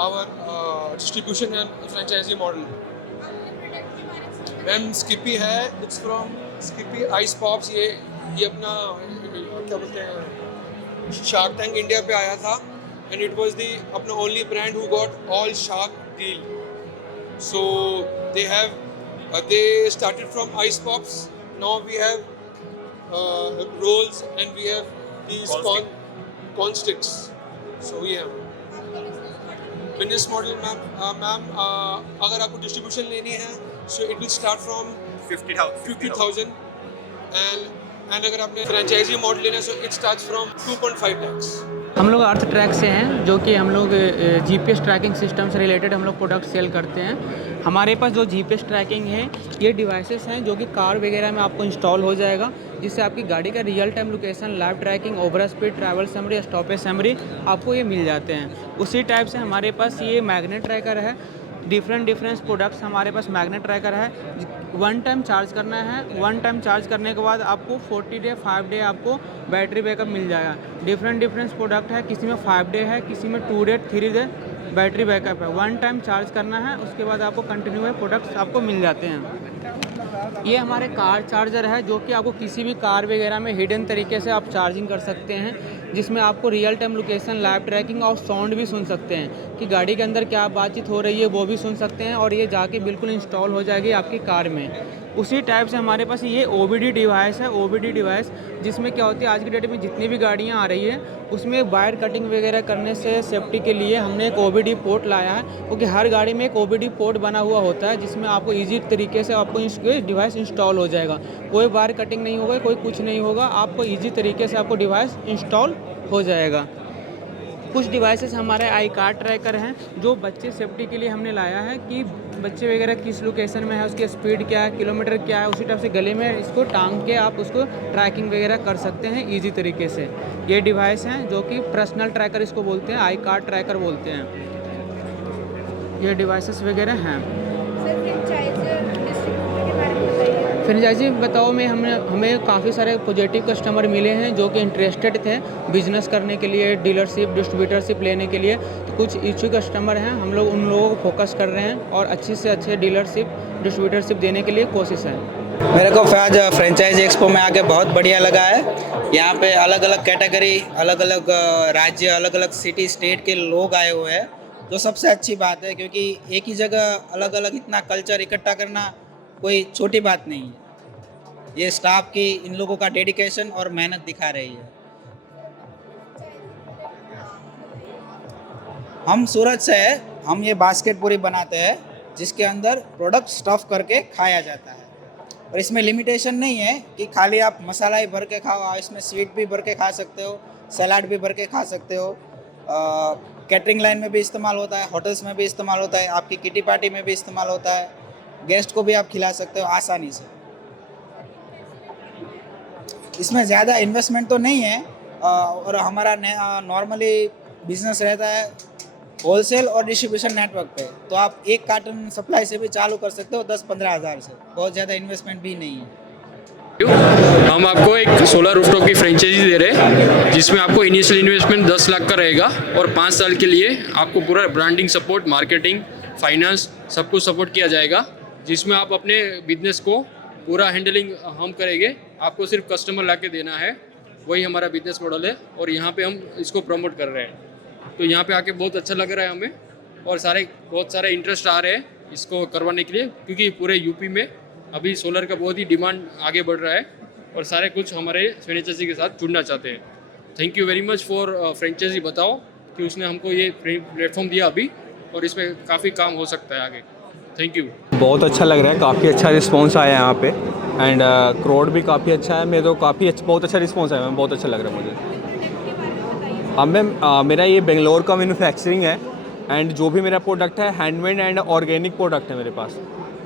our distribution and franchisee model. Ma'am Skippy है, it's from Skippy ice pops. ये अपना क्या बोलते हैं, शार्क टैंक इंडिया पे आया था, and it was the अपना only brand who got all shark deal. So they started from ice pops. Now we have rolls and we have these corn sticks. So yeah, business model ma'am अगर आपको distribution लेनी है so it will start from 50,000 and अगर आपने franchise model लेना है so it starts from 2.5 lakhs. हम लोग अर्थ ट्रैक से हैं, जो कि हम लोग GPS ट्रैकिंग सिस्टम से रिलेटेड हम लोग प्रोडक्ट सेल करते हैं। हमारे पास जो GPS ट्रैकिंग है, ये डिवाइसेस हैं जो कि कार वगैरह में आपको इंस्टॉल हो जाएगा, जिससे आपकी गाड़ी का real time location, live tracking, over speed, travel summary, stoppage summary आपको ये मिल जाते हैं। उसी टाइप से हमारे पास ये मैग्नेट ट्रैकर है। डिफरेंट प्रोडक्ट्स हमारे पास मैग्नेट ट्रैकर है। 1 टाइम चार्ज करना है, 1 टाइम चार्ज करने के बाद आपको 40 डे 5 डे आपको बैटरी बैकअप मिल जाएगा। डिफरेंट प्रोडक्ट है, किसी में 5 डे है, किसी में 2 डे 3 डे बैटरी बैकअप है। 1 टाइम चार्ज करना है, उसके बाद आपको कंटिन्यू में प्रोडक्ट्स आपको मिल जाते हैं। ये हमारे कार चार्जर है, जो कि आपको किसी भी कार वगैरह में हिडन तरीके से आप चार्जिंग कर सकते हैं, जिसमें आपको real time location, live tracking और साउंड भी सुन सकते हैं कि गाड़ी के अंदर क्या बातचीत हो रही है, वो भी सुन सकते हैं, और ये जाके बिल्कुल इंस्टॉल हो जाएगी आपकी कार में। उसी टाइप से हमारे पास ये OBD डिवाइस है। OBD डिवाइस जिसमें क्या होती है, आज की डेट में जितनी भी गाड़ियाँ आ रही है उसमें वायर कटिंग वगैरह करने से सेफ्टी के लिए हमने एक OBD पोर्ट लाया है, क्योंकि हर गाड़ी में एक OBD पोर्ट बना हुआ होता है, जिसमें आपको ईजी तरीके से आपको इसके डिवाइस इंस्टॉल हो जाएगा। कोई वायर कटिंग नहीं होगा, कोई कुछ नहीं होगा, आपको ईजी तरीके से आपको डिवाइस इंस्टॉल हो जाएगा। कुछ डिवाइसेस हमारे आई कार्ड ट्रैकर हैं जो बच्चे सेफ्टी के लिए हमने लाया है कि बच्चे वगैरह किस लोकेशन में है, उसकी स्पीड क्या है, किलोमीटर क्या है, उसी टाइप से गले में इसको टांग के आप उसको ट्रैकिंग वगैरह कर सकते हैं ईजी तरीके से। ये डिवाइस हैं जो कि पर्सनल ट्रैकर इसको बोलते हैं, आई कार्ड ट्रैकर बोलते हैं। ये डिवाइसेस वगैरह हैं। फ्रेंचाइजी बताओ में हमें काफ़ी सारे पॉजिटिव कस्टमर मिले हैं जो कि इंटरेस्टेड थे बिजनेस करने के लिए, डीलरशिप डिस्ट्रीब्यूटरशिप लेने के लिए। तो कुछ इच्छुक कस्टमर हैं, हम लोग उन लोगों को फोकस कर रहे हैं और अच्छे से अच्छे डीलरशिप डिस्ट्रीब्यूटरशिप देने के लिए कोशिश है। मेरे को आज फ्रेंचाइजी एक्सपो में आके बहुत बढ़िया लगा है। यहाँ पे अलग अलग कैटेगरी, अलग अलग राज्य, अलग अलग सिटी स्टेट के लोग आए हुए हैं, जो सबसे अच्छी बात है, क्योंकि एक ही जगह अलग अलग इतना कल्चर इकट्ठा करना कोई छोटी बात नहीं है। ये स्टाफ की, इन लोगों का डेडिकेशन और मेहनत दिखा रही है। हम सूरत से है, हम ये बास्केट पूरी बनाते हैं जिसके अंदर प्रोडक्ट स्टफ करके खाया जाता है। और इसमें लिमिटेशन नहीं है कि खाली आप मसाला ही भर के खाओ, इसमें स्वीट भी भर के खा सकते हो, सलाद भी भर के खा सकते हो। कैटरिंग लाइन में भी इस्तेमाल होता है, होटल्स में भी इस्तेमाल होता है, आपकी किटी पार्टी में भी इस्तेमाल होता है, गेस्ट को भी आप खिला सकते हो आसानी से। इसमें ज़्यादा इन्वेस्टमेंट तो नहीं है और हमारा नॉर्मली बिजनेस रहता है होलसेल और डिस्ट्रीब्यूशन नेटवर्क पे। तो आप एक कार्टन सप्लाई से भी चालू कर सकते हो 10-15 हज़ार से, बहुत ज़्यादा इन्वेस्टमेंट भी नहीं है। हम आपको एक सोलर रूफटॉप की फ्रेंचाइजी दे रहे हैं जिसमें आपको इनिशियल इन्वेस्टमेंट 10 लाख का रहेगा और 5 साल के लिए आपको पूरा ब्रांडिंग सपोर्ट, मार्केटिंग, फाइनेंस सब कुछ सपोर्ट किया जाएगा, जिसमें आप अपने बिजनेस को पूरा हैंडलिंग हम करेंगे। आपको सिर्फ कस्टमर ला के देना है, वही हमारा बिजनेस मॉडल है और यहाँ पे हम इसको प्रमोट कर रहे हैं। तो यहाँ पे आके बहुत अच्छा लग रहा है हमें और बहुत सारे इंटरेस्ट आ रहे हैं इसको करवाने के लिए, क्योंकि पूरे यूपी में अभी सोलर का बहुत ही डिमांड आगे बढ़ रहा है और सारे कुछ हमारे फ्रेंचाइजी के साथ जुड़ना चाहते हैं। Thank you very much for franchisee बताओ कि उसने हमको ये प्लेटफॉर्म दिया अभी और इसमें काफ़ी काम हो सकता है आगे। Thank you. बहुत अच्छा लग रहा है, काफ़ी अच्छा रिस्पांस आया यहाँ पे एंड क्राउड भी काफ़ी अच्छा है। मेरे तो बहुत अच्छा रिस्पांस आया, बहुत अच्छा लग रहा है मुझे। अब मेरा ये बेंगलोर का मैन्युफैक्चरिंग है एंड जो भी मेरा प्रोडक्ट है हैंडमेड एंड ऑर्गेनिक प्रोडक्ट है मेरे पास।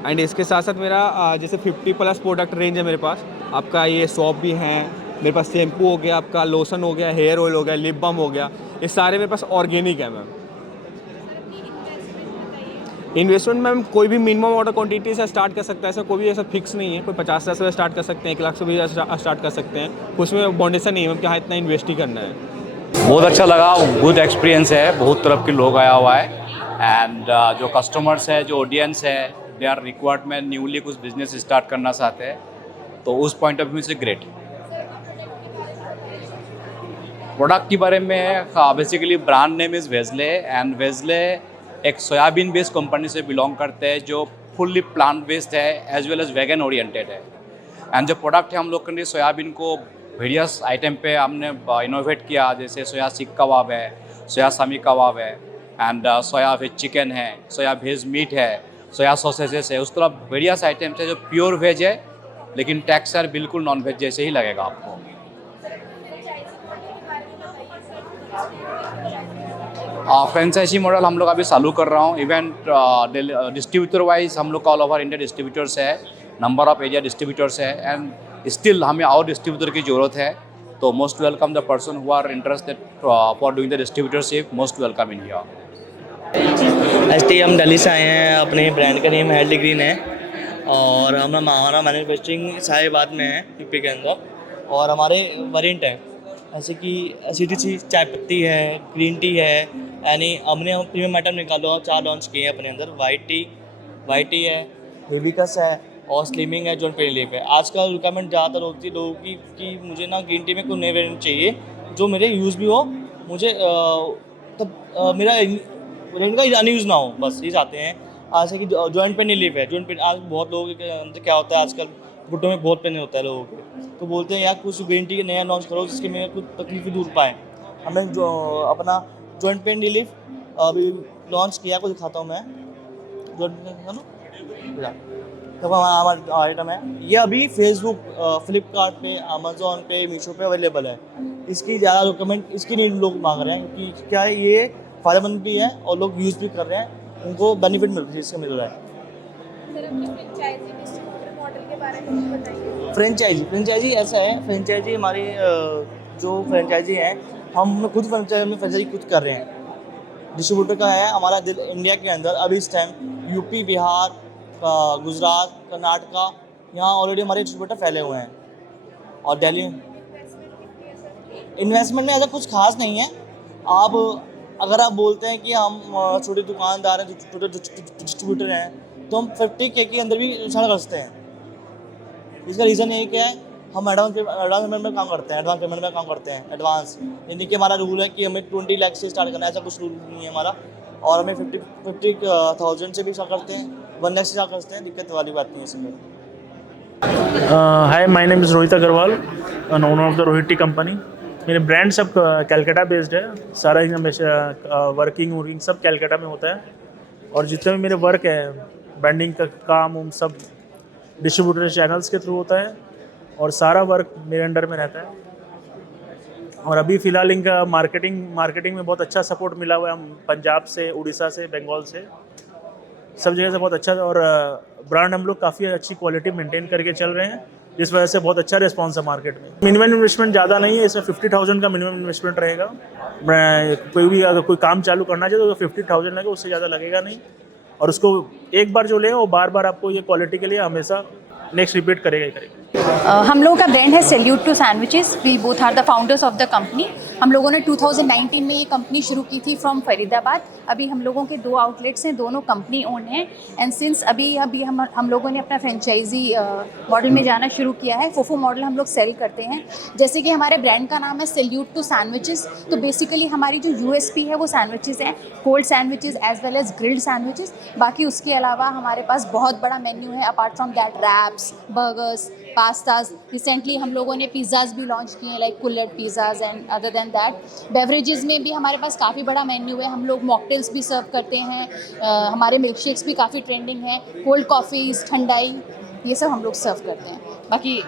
एंड इसके साथ साथ मेरा जैसे 50+ प्रोडक्ट रेंज है मेरे पास। आपका ये सॉप भी हैं मेरे पास, शैम्पू हो गया, आपका लोशन हो गया, हेयर ऑयल हो गया, लिप बाम हो गया, ये सारे मेरे पास ऑर्गेनिक है मैम। इन्वेस्टमेंट मैम कोई भी मिनिमम ऑर्डर क्वांटिटी से स्टार्ट कर सकता है, ऐसा कोई भी ऐसा फिक्स नहीं है। कोई 50,000 से स्टार्ट कर सकते हैं, 1 लाख से भी स्टार्ट कर सकते हैं, उसमें बाउंडेशन नहीं है मैम कि हाँ इतना इन्वेस्ट ही करना है। बहुत अच्छा लगा, गुड एक्सपीरियंस है, बहुत तरफ के लोग आया हुआ है एंड जो कस्टमर्स है, जो ऑडियंस है, दे आर रिक्वायर्ड में न्यूली कुछ बिजनेस स्टार्ट करना चाहते हैं, तो उस पॉइंट ऑफ व्यू से ग्रेट। प्रोडक्ट के बारे में basically brand name is Vegley and Vegley एक सोयाबीन बेस्ड कंपनी से बिलोंग करते हैं जो फुल्ली प्लांट बेस्ड है as well as vegan oriented है। एंड जो प्रोडक्ट है हम लोग के सोयाबीन को वेरियस आइटम पे हमने इनोवेट किया, जैसे सोया सीख कबाब है, सोया सामी कबाब है एंड सोया वेज चिकन है, सोया वेज मीट है, सोया सॉसेजेस है। उस तरह वेरियस आइटम्स है जो प्योर वेज है लेकिन टेक्सचर बिल्कुल नॉन वेज जैसे ही लगेगा आपको। फ्रेंचाइजी मॉडल हम लोग अभी चालू कर रहा हूँ। इवेंट डिस्ट्रीब्यूटर वाइज हम लोग का ऑल ओवर इंडिया डिस्ट्रीब्यूटर्स है, नंबर ऑफ एरिया डिस्ट्रीब्यूटर्स है एंड स्टिल हमें और डिस्ट्रीब्यूटर की ज़रूरत है। तो most welcome the person who are interested for doing the distributorship, most welcome in here. एसटी हम दिल्ली से आए हैं, अपने ब्रांड का नेम हेल्थ ग्रीन है और हमारा मैन्युफैक्चरिंग साहिबाद में है यूपी के अंदर। और हमारे वेरिएंट हैं जैसे कि CTC चाय पत्ती है, ग्रीन टी है, यानी हमने प्रीमियम आइटम निकालो 4 लॉन्च किए हैं अपने अंदर। वाइट टी है, बेबीकस है और स्लिमिंग है, जॉइंट पेन रिलीफ है। आजकल रिक्वायरमेंट ज़्यादातर होती है लोगों की कि मुझे ना ग्रीन टी में कोई नए वेरिएंट चाहिए जो मेरे यूज़ भी हो, मुझे तब मेरा वेरिएंट का अनयूज़ ना हो, बस ये चाहते हैं। जैसे कि जॉइंट पेन रिलीफ है, जॉइंट पेन आज बहुत लोगों के अंदर क्या होता है, आजकल घुटनों में बहुत पेन होता है लोगों के, तो बोलते हैं यार कुछ ग्रीन टी नया लॉन्च करो जिसके मेरे कुछ तकलीफ दूर पाए। हमें जो अपना जॉइंट पेन रिलीफ अभी लॉन्च किया, को दिखाता हूँ मैं। जॉइंट पेन तो हमारा आइटम है ये अभी फेसबुक, फ्लिपकार्ट पे, अमेज़ॉन पे, मीशो पे अवेलेबल है। इसकी ज़्यादा रिकमेंड इसकी नीड लोग मांग रहे हैं, क्योंकि क्या है ये फ़ायदेमंद भी है और लोग यूज़ भी कर रहे हैं, उनको बेनिफिट इससे मिल रहा है। फ्रेंचाइजी ऐसा है, फ्रेंचाइजी हमारी जो फ्रेंचाइजी है हम खुद फ्रेंचाइजी खुद कर रहे हैं। डिस्ट्रीब्यूटर का है हमारा इंडिया के अंदर अभी इस टाइम यूपी, बिहार, गुजरात, कर्नाटका, यहाँ ऑलरेडी हमारे डिस्ट्रीब्यूटर फैले हुए हैं। और दिल्ली इन्वेस्टमेंट में ऐसा कुछ खास नहीं है। आप अगर आप बोलते हैं कि हम छोटे दुकानदार हैं, छोटे डिस्ट्रीब्यूटर हैं, तो हम 50K के अंदर भी स्टार्ट कर सकते हैं। इसका रीज़न ये क्या है, हम एडवांस पेमेंट में काम करते हैं। एडवांस यानी कि हमारा रूल है कि हमें 20 लाख से स्टार्ट करना है, ऐसा कुछ रूल नहीं है हमारा। और हमें 50,000 से भी स्टार्ट करते हैं, 1 लाख से स्टार्ट करते हैं, दिक्कत वाली बात नहीं है इसमें। Hi, my name is Rohit Agarwal, owner of the Rohit tea company. मेरे ब्रांड सब कैलकाटा बेस्ड है, सारा वर्किंग सब कैलकाटा में होता है। और जितने भी मेरे वर्क है, ब्रांडिंग का काम सब डिस्ट्रीब्यूटर चैनल्स के थ्रू होता है और सारा वर्क मेरे अंडर में रहता है। और अभी फ़िलहाल इनका मार्केटिंग में बहुत अच्छा सपोर्ट मिला हुआ है। हम पंजाब से, उड़ीसा से, बंगाल से, सब जगह से बहुत अच्छा। और ब्रांड हम लोग काफ़ी अच्छी क्वालिटी मेंटेन करके चल रहे हैं, जिस वजह से बहुत अच्छा रिस्पॉन्स है मार्केट में। मिनिमम इन्वेस्टमेंट ज़्यादा नहीं है, इसमें 50,000 का मिनिमम इन्वेस्टमेंट रहेगा। कोई भी अगर कोई काम चालू करना चाहिए तो 50,000 लगेगा, उससे ज़्यादा लगेगा नहीं। और उसको एक बार जो लेगा वो बार बार आपको ये क्वालिटी के लिए हमेशा नेक्स्ट रिपीट करेगा ही करेगा। हम लोगों का ब्रांड है salute to sandwiches. We both are the founders of the company. हम लोगों ने 2019 में ये कंपनी शुरू की थी फ्रॉम फरीदाबाद। अभी हम लोगों के 2 आउटलेट्स हैं, दोनों कंपनी ओन हैं। एंड सिंस अभी हम लोगों ने अपना फ्रेंचाइजी मॉडल में जाना शुरू किया है। फोफो मॉडल हम लोग सेल करते हैं। जैसे कि हमारे ब्रांड का नाम है सैल्यूट टू सैंडविचेस, तो बेसिकली हमारी जो USP है वो सैंडविचेस हैं, cold sandwiches as well as grilled sandwiches. बाकी उसके अलावा हमारे पास बहुत बड़ा मेन्यू है। Apart from that wraps, burgers, pastas, recently हम लोगों ने पिज़्ज़ाज़ भी लॉन्च किए हैं, like kulhad pizzas. And other than that beverages में भी हमारे पास काफ़ी बड़ा मेन्यू है। हम लोग मॉकटेल्स भी सर्व करते हैं, हमारे मिल्क शेक्स भी काफ़ी ट्रेंडिंग है, कोल्ड कॉफ़ीज़, ठंडाई, ये सब हम लोग सर्व करते हैं। बाकी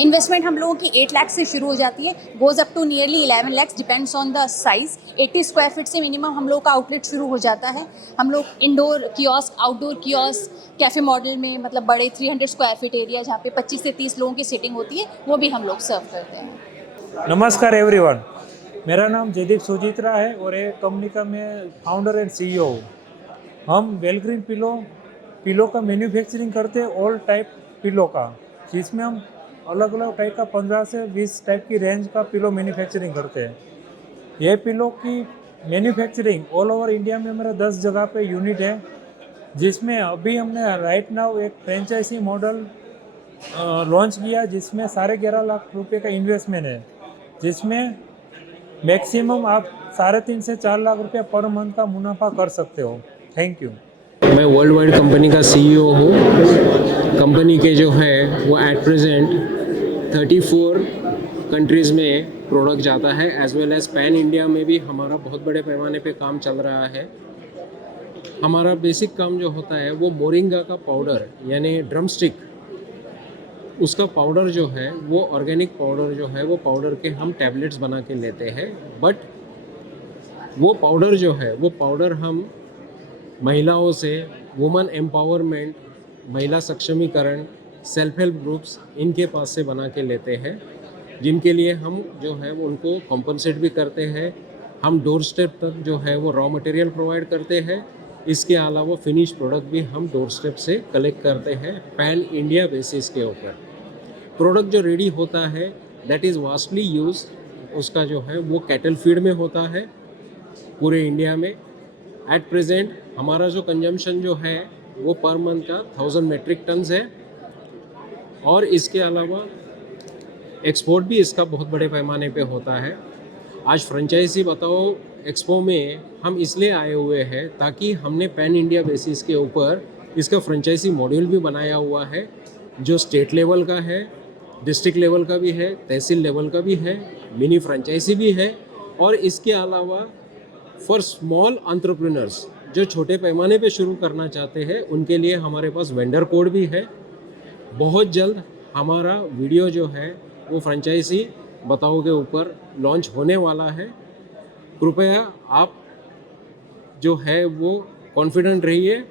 इन्वेस्टमेंट हम लोगों की 8 लाख से शुरू हो जाती है, goes up to nearly 11 lakh, depends on the size. 80 square feet से मिनिमम हम लोग का आउटलेट शुरू हो जाता है। हम लोग indoor kiosk, outdoor kiosk, cafe model में, मतलब बड़े 300 स्क्वायर फीट एरिया जहाँ पे 25 से 30 लोगों की सीटिंग होती है, वो भी हम लोग सर्व करते हैं। नमस्कार एवरीवन, मेरा नाम जयदीप सुजीत्रा है और ये कंपनी का मैं फाउंडर एंड CEO हूँ। हम वेलग्रीन पिलो का मैन्युफैक्चरिंग करते हैं, ऑल टाइप पिलो का, जिसमें हम अलग अलग टाइप का 15 से 20 टाइप की रेंज का पिलो मैन्युफैक्चरिंग करते हैं। ये पिलो की मैन्युफैक्चरिंग ऑल ओवर इंडिया में मेरा 10 जगह पे यूनिट है, जिसमें अभी हमने राइट नाउ एक फ्रेंचाइजी मॉडल लॉन्च किया, जिसमें 11.5 लाख रुपए का इन्वेस्टमेंट है, जिसमें मैक्सिमम आप 3.5 से 4 लाख रुपये पर मंथ का मुनाफा कर सकते हो। Thank you. मैं वर्ल्ड वाइड कंपनी का CEO हूँ। कंपनी के जो है वो एट प्रेजेंट 34 कंट्रीज़ में प्रोडक्ट जाता है, as well as pan India में भी हमारा बहुत बड़े पैमाने पे काम चल रहा है। हमारा बेसिक काम जो होता है वो मोरिंगा का पाउडर यानी ड्रमस्टिक, उसका पाउडर जो है वो ऑर्गेनिक पाउडर जो है वो पाउडर के हम टैबलेट्स बना के लेते हैं। बट वो पाउडर जो है वो पाउडर हम महिलाओं से वुमन एम्पावरमेंट, महिला सक्षमीकरण, सेल्फ हेल्प ग्रुप्स, इनके पास से बना के लेते हैं, जिनके लिए हम जो है वो उनको कॉम्पनसेट भी करते हैं। हम डोर स्टेप तक जो है वो रॉ मटेरियल प्रोवाइड करते हैं। इसके अलावा फिनिश प्रोडक्ट भी हम डोर स्टेप से कलेक्ट करते हैं पैन इंडिया बेसिस के ऊपर। प्रोडक्ट जो रेडी होता है दैट इज़ वास्टली यूज, उसका जो है वो कैटल फीड में होता है पूरे इंडिया में। एट प्रेजेंट हमारा जो कंजम्पशन जो है वो पर मंथ का 1000 मेट्रिक टन्स है। और इसके अलावा एक्सपोर्ट भी इसका बहुत बड़े पैमाने पे होता है। आज फ्रेंचाइजी बताओ एक्सपो में हम इसलिए आए हुए हैं ताकि हमने पैन इंडिया बेसिस के ऊपर इसका फ्रेंचाइजी मॉड्यूल भी बनाया हुआ है, जो स्टेट लेवल का है, डिस्ट्रिक्ट लेवल का भी है, तहसील लेवल का भी है, मिनी फ्रेंचाइजी भी है। और इसके अलावा फॉर स्मॉल एंटरप्रेन्योर्स जो छोटे पैमाने पे शुरू करना चाहते हैं उनके लिए हमारे पास वेंडर कोड भी है। बहुत जल्द हमारा वीडियो जो है वो फ्रेंचाइजी बताओ के ऊपर लॉन्च होने वाला है। कृपया आप जो है वो कॉन्फिडेंट रहिए।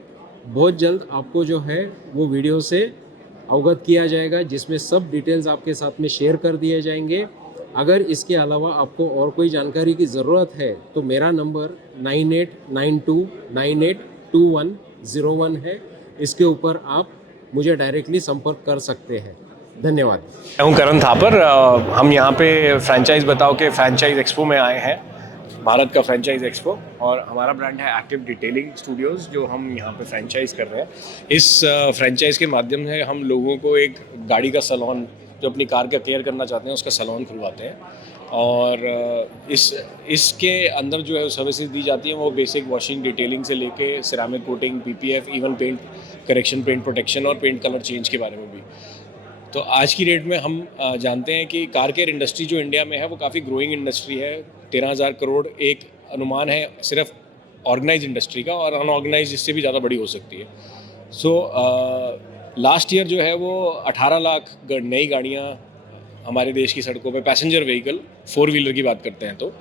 बहुत जल्द आपको जो है वो वीडियो से अवगत किया जाएगा, जिसमें सब डिटेल्स आपके साथ में शेयर कर दिए जाएंगे। अगर इसके अलावा आपको और कोई जानकारी की ज़रूरत है तो मेरा नंबर 9892982101 है। इसके ऊपर आप मुझे डायरेक्टली संपर्क कर सकते हैं। धन्यवाद। मैं हूं करण थापर। हम यहाँ पे फ्रेंचाइज बताओ के फ्रेंचाइज एक्सपो में आए हैं, भारत का फ्रेंचाइज एक्सपो, और हमारा ब्रांड है एक्टिव डिटेलिंग स्टूडियोज़, जो हम यहाँ पे फ्रेंचाइज कर रहे हैं। इस फ्रेंचाइज के माध्यम से हम लोगों को एक गाड़ी का सैलून, जो अपनी कार का केयर करना चाहते हैं उसका सैलून खुलवाते हैं, और इसके अंदर जो है सर्विसेज दी जाती हैं वो बेसिक वॉशिंग डिटेलिंग से लेके ceramic coating, PPF, even paint correction, paint protection और पेंट कलर चेंज के बारे में भी। तो आज की डेट में हम जानते हैं कि कार केयर इंडस्ट्री जो इंडिया में है वो काफ़ी ग्रोइंग इंडस्ट्री है। 13,000 करोड़ एक अनुमान है सिर्फ ऑर्गेनाइज इंडस्ट्री का, और अनऑर्गेनाइज इससे भी ज़्यादा बड़ी हो सकती है। सो लास्ट ईयर जो है वो 18 लाख नई गाड़ियाँ हमारे देश की सड़कों पे, पैसेंजर व्हीकल 4 व्हीलर की बात करते हैं तो,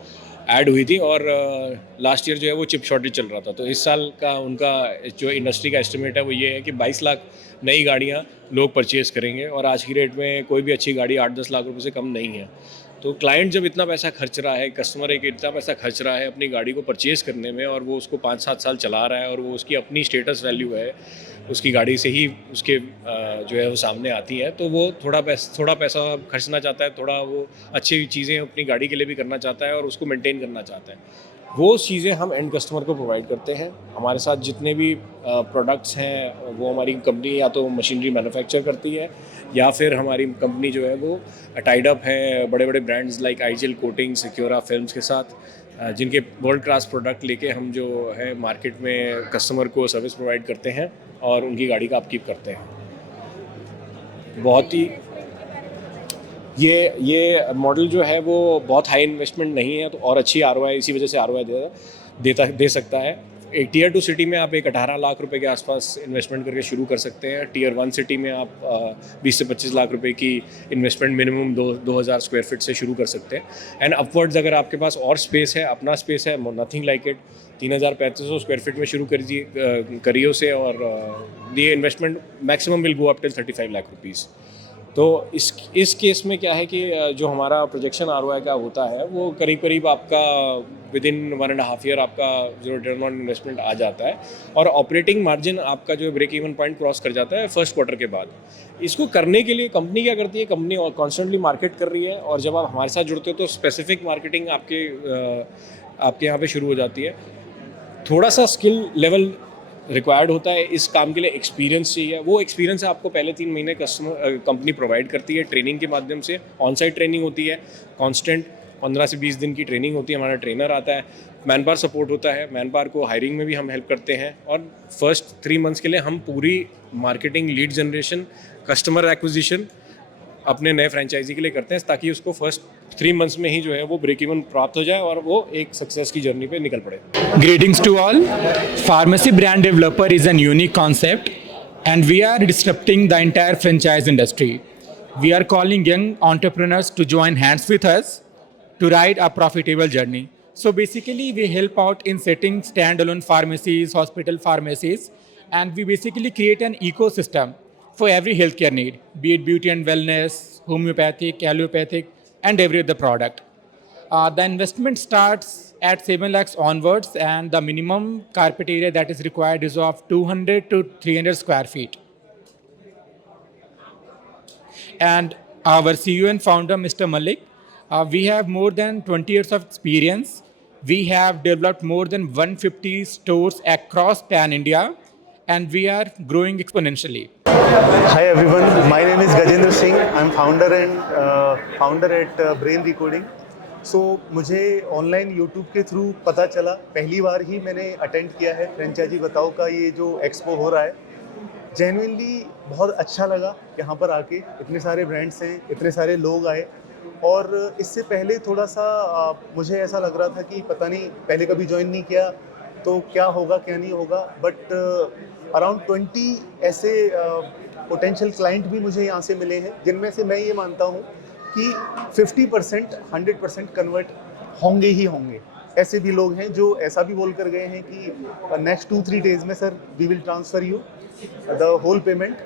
ऐड हुई थी, और लास्ट ईयर जो है वो चिप शॉर्टेज चल रहा था। तो इस साल का उनका जो इंडस्ट्री का एस्टिमेट है वो ये है कि 22 लाख नई गाड़ियाँ लोग परचेज़ करेंगे, और आज की रेट में कोई भी अच्छी गाड़ी 8-10 लाख रुपए से कम नहीं है। तो क्लाइंट जब इतना पैसा खर्च रहा है, कस्टमर एक इतना पैसा खर्च रहा है अपनी गाड़ी को परचेज़ करने में, और वो उसको 5-7 साल चला रहा है, और वो उसकी अपनी स्टेटस वैल्यू है, उसकी गाड़ी से ही उसके जो है वो सामने आती है, तो वो थोड़ा पैसा खर्चना चाहता है, थोड़ा वो अच्छी चीज़ें अपनी गाड़ी के लिए भी करना चाहता है और उसको मेंटेन करना चाहता है। वो चीज़ें हम एंड कस्टमर को प्रोवाइड करते हैं। हमारे साथ जितने भी प्रोडक्ट्स हैं वो हमारी कंपनी या तो मशीनरी मैन्युफैक्चर करती है, या फिर हमारी कंपनी जो है वो टाइड अप है बड़े बड़े brands like IGL coating, Secura films के साथ, जिनके वर्ल्ड क्लास प्रोडक्ट लेके हम जो है मार्केट में कस्टमर को सर्विस प्रोवाइड करते हैं और उनकी गाड़ी का अपकीप करते हैं। बहुत ही ये मॉडल जो है वो बहुत हाई इन्वेस्टमेंट नहीं है, तो और अच्छी आरओआई इसी वजह से आरओआई दे सकता है। एक टीयर 2 सिटी में आप एक 18 लाख रुपए के आसपास इन्वेस्टमेंट करके शुरू कर सकते हैं। टीयर 1 सिटी में आप 20 से 25 लाख रुपए की इन्वेस्टमेंट मिनिमम 2000 स्क्वायर फीट से शुरू कर सकते हैं। एंड अपवर्ड्स अगर आपके पास और स्पेस है, अपना स्पेस है, nothing like it, 3500 square feet में शुरू करिए उसे, और ये investment maximum will go up till 35 lakh rupees. तो इस केस में क्या है कि जो हमारा प्रोजेक्शन आरओआई का होता है वो करीब आपका विदिन 1.5 ईयर आपका जो रिटर्न ऑन इन्वेस्टमेंट आ जाता है, और ऑपरेटिंग मार्जिन आपका जो ब्रेक इवन पॉइंट क्रॉस कर जाता है फर्स्ट क्वार्टर के बाद। इसको करने के लिए कंपनी क्या करती है, कंपनी कॉन्स्टेंटली मार्केट कर रही है, और जब आप हमारे साथ जुड़ते हो तो स्पेसिफिक मार्केटिंग आपके यहाँ पे शुरू हो जाती है। थोड़ा सा स्किल लेवल रिक्वायर्ड होता है इस काम के लिए, एक्सपीरियंस चाहिए। वो एक्सपीरियंस आपको पहले 3 महीने कंपनी प्रोवाइड करती है ट्रेनिंग के माध्यम से। ऑन साइट ट्रेनिंग होती है, कांस्टेंट 15 से 20 दिन की ट्रेनिंग होती है, हमारा ट्रेनर आता है, मैन पावर सपोर्ट होता है, मैन पावर को हायरिंग में भी हम हेल्प करते हैं, और फर्स्ट 3 मंथ्स के लिए हम पूरी marketing, lead generation, customer acquisition अपने नए फ्रेंचाइजी के लिए करते हैं, ताकि उसको फर्स्ट 3 मंथ्स में ही जो है वो ब्रेक इवन प्राप्त हो जाए और वो एक सक्सेस की जर्नी पे निकल पड़े। Greetings to all. Pharmacy brand developer is a unique concept, and we are disrupting the entire franchise industry. We are calling young entrepreneurs to join hands with us to ride a profitable journey. So basically, we help out in setting standalone pharmacies, hospital pharmacies, and we basically create an ecosystem for every healthcare need, be it beauty and wellness, homeopathic, allopathic, and every other product. The investment starts at 7 lakhs onwards, and the minimum carpet area that is required is of 200 to 300 square feet. And our CEO and founder, Mr. Malik, we have more than 20 years of experience. We have developed more than 150 stores across Pan India, and we are growing exponentially. Hi everyone, my name is Gajendra Singh. I'm founder at Brain Recoding. So मुझे online YouTube के through पता चला, पहली बार ही मैंने attend किया है franchise बताओ का ये जो एक्सपो हो रहा है। जेन्युइनली बहुत अच्छा लगा यहाँ पर आके, इतने सारे ब्रांड्स हैं, इतने सारे लोग आए, और इससे पहले थोड़ा सा मुझे ऐसा लग रहा था कि पता नहीं, पहले कभी ज्वाइन नहीं किया तो क्या होगा क्या नहीं होगा, बट अराउंड 20 ऐसे पोटेंशियल क्लाइंट भी मुझे यहाँ से मिले हैं, जिनमें से मैं ये मानता हूँ कि 50% 100% कन्वर्ट होंगे ही होंगे। ऐसे भी लोग हैं जो ऐसा भी बोल कर गए हैं कि नेक्स्ट 2-3 डेज में sir we will transfer you the whole payment,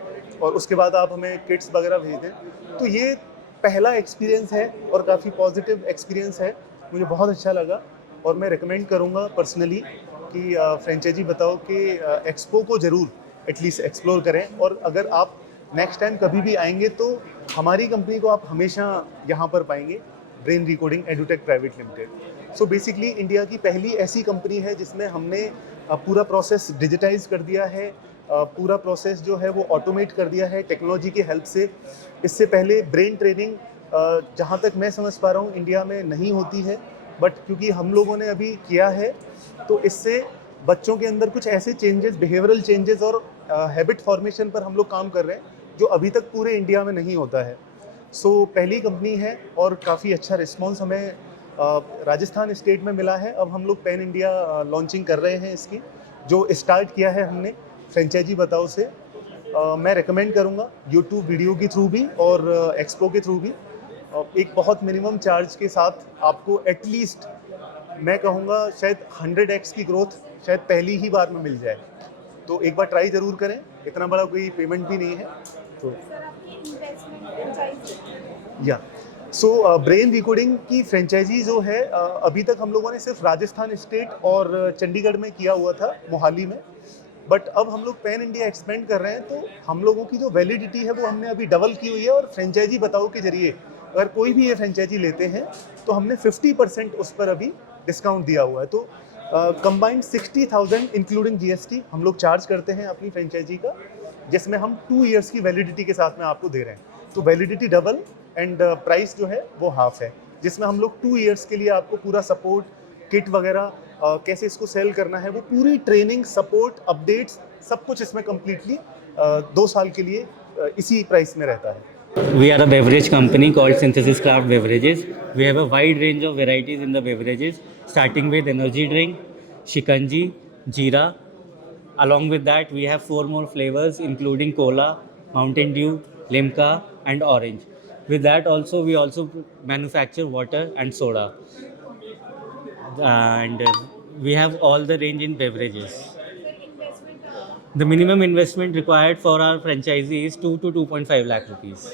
और उसके बाद आप हमें किट्स वगैरह भेज दें। तो ये पहला एक्सपीरियंस है और काफ़ी पॉजिटिव एक्सपीरियंस है, मुझे बहुत अच्छा लगा। और मैं रिकमेंड करूँगा पर्सनली कि फ्रेंचाइजी बताओ कि एक्सपो को ज़रूर एटलीस्ट एक्सप्लोर करें, और अगर आप नेक्स्ट टाइम कभी भी आएंगे तो हमारी कंपनी को आप हमेशा यहाँ पर पाएंगे, brain recording edutech private limited. So basically India की पहली ऐसी कंपनी है जिसमें हमने पूरा प्रोसेस डिजिटाइज कर दिया है, पूरा प्रोसेस जो है वो ऑटोमेट कर दिया है टेक्नोलॉजी की हेल्प से। इससे पहले ब्रेन ट्रेनिंग जहाँ तक मैं समझ पा रहा हूँ इंडिया में नहीं होती है, बट क्योंकि हम लोगों ने अभी किया है तो इससे बच्चों के अंदर कुछ ऐसे चेंजेस, बिहेवियरल चेंजेस और हैबिट फॉर्मेशन पर हम लोग काम कर रहे हैं जो अभी तक पूरे इंडिया में नहीं होता है। सो पहली कंपनी है और काफ़ी अच्छा रिस्पॉन्स हमें राजस्थान स्टेट में मिला है। अब हम लोग पैन इंडिया लॉन्चिंग कर रहे हैं इसकी, जो स्टार्ट किया है हमने फ्रेंचाइजी बताओ से। मैं रिकमेंड करूँगा यूट्यूब वीडियो के थ्रू भी और एक्सपो के थ्रू भी। एक बहुत मिनिमम चार्ज के साथ आपको एटलीस्ट मैं कहूँगा शायद 100x की ग्रोथ शायद पहली ही बार में मिल जाए। तो एक बार ट्राई ज़रूर करें, इतना बड़ा कोई पेमेंट भी नहीं है। तो या सो ब्रेन रिकॉर्डिंग की फ्रेंचाइजी जो है अभी तक हम लोगों ने सिर्फ राजस्थान स्टेट और चंडीगढ़ में किया हुआ था, मोहाली में, बट अब हम लोग पैन इंडिया एक्सपेंड कर रहे हैं। तो हम लोगों की जो वैलिडिटी है वो हमने अभी डबल की हुई है, और फ्रेंचाइजी बताओ के जरिए अगर कोई भी ये फ्रेंचाइजी लेते हैं तो हमने 50% उस पर अभी डिस्काउंट दिया हुआ है। तो कंबाइंड 60,000 इंक्लूडिंग GST हम लोग चार्ज करते हैं अपनी फ्रेंचाइजी का, जिसमें हम 2 इयर्स की वैलिडिटी के साथ में आपको दे रहे हैं। तो वैलिडिटी डबल एंड प्राइस जो है वो हाफ है, जिसमें हम लोग 2 इयर्स के लिए आपको पूरा सपोर्ट, किट वगैरह, कैसे इसको सेल करना है, वो पूरी ट्रेनिंग, सपोर्ट, अपडेट्स सब कुछ इसमें कम्प्लीटली 2 साल के लिए इसी प्राइस में रहता है। We are a beverage company called Synthesis Craft Beverages. We have a wide range of varieties in the beverages, starting with energy drink, shikanji, jeera. Along with that, we have 4 more flavors, including cola, Mountain Dew, Limca, and orange. With that, we also manufacture water and soda. And we have all the range in beverages. The minimum investment required for our franchisee is 2 to 2.5 lakh rupees.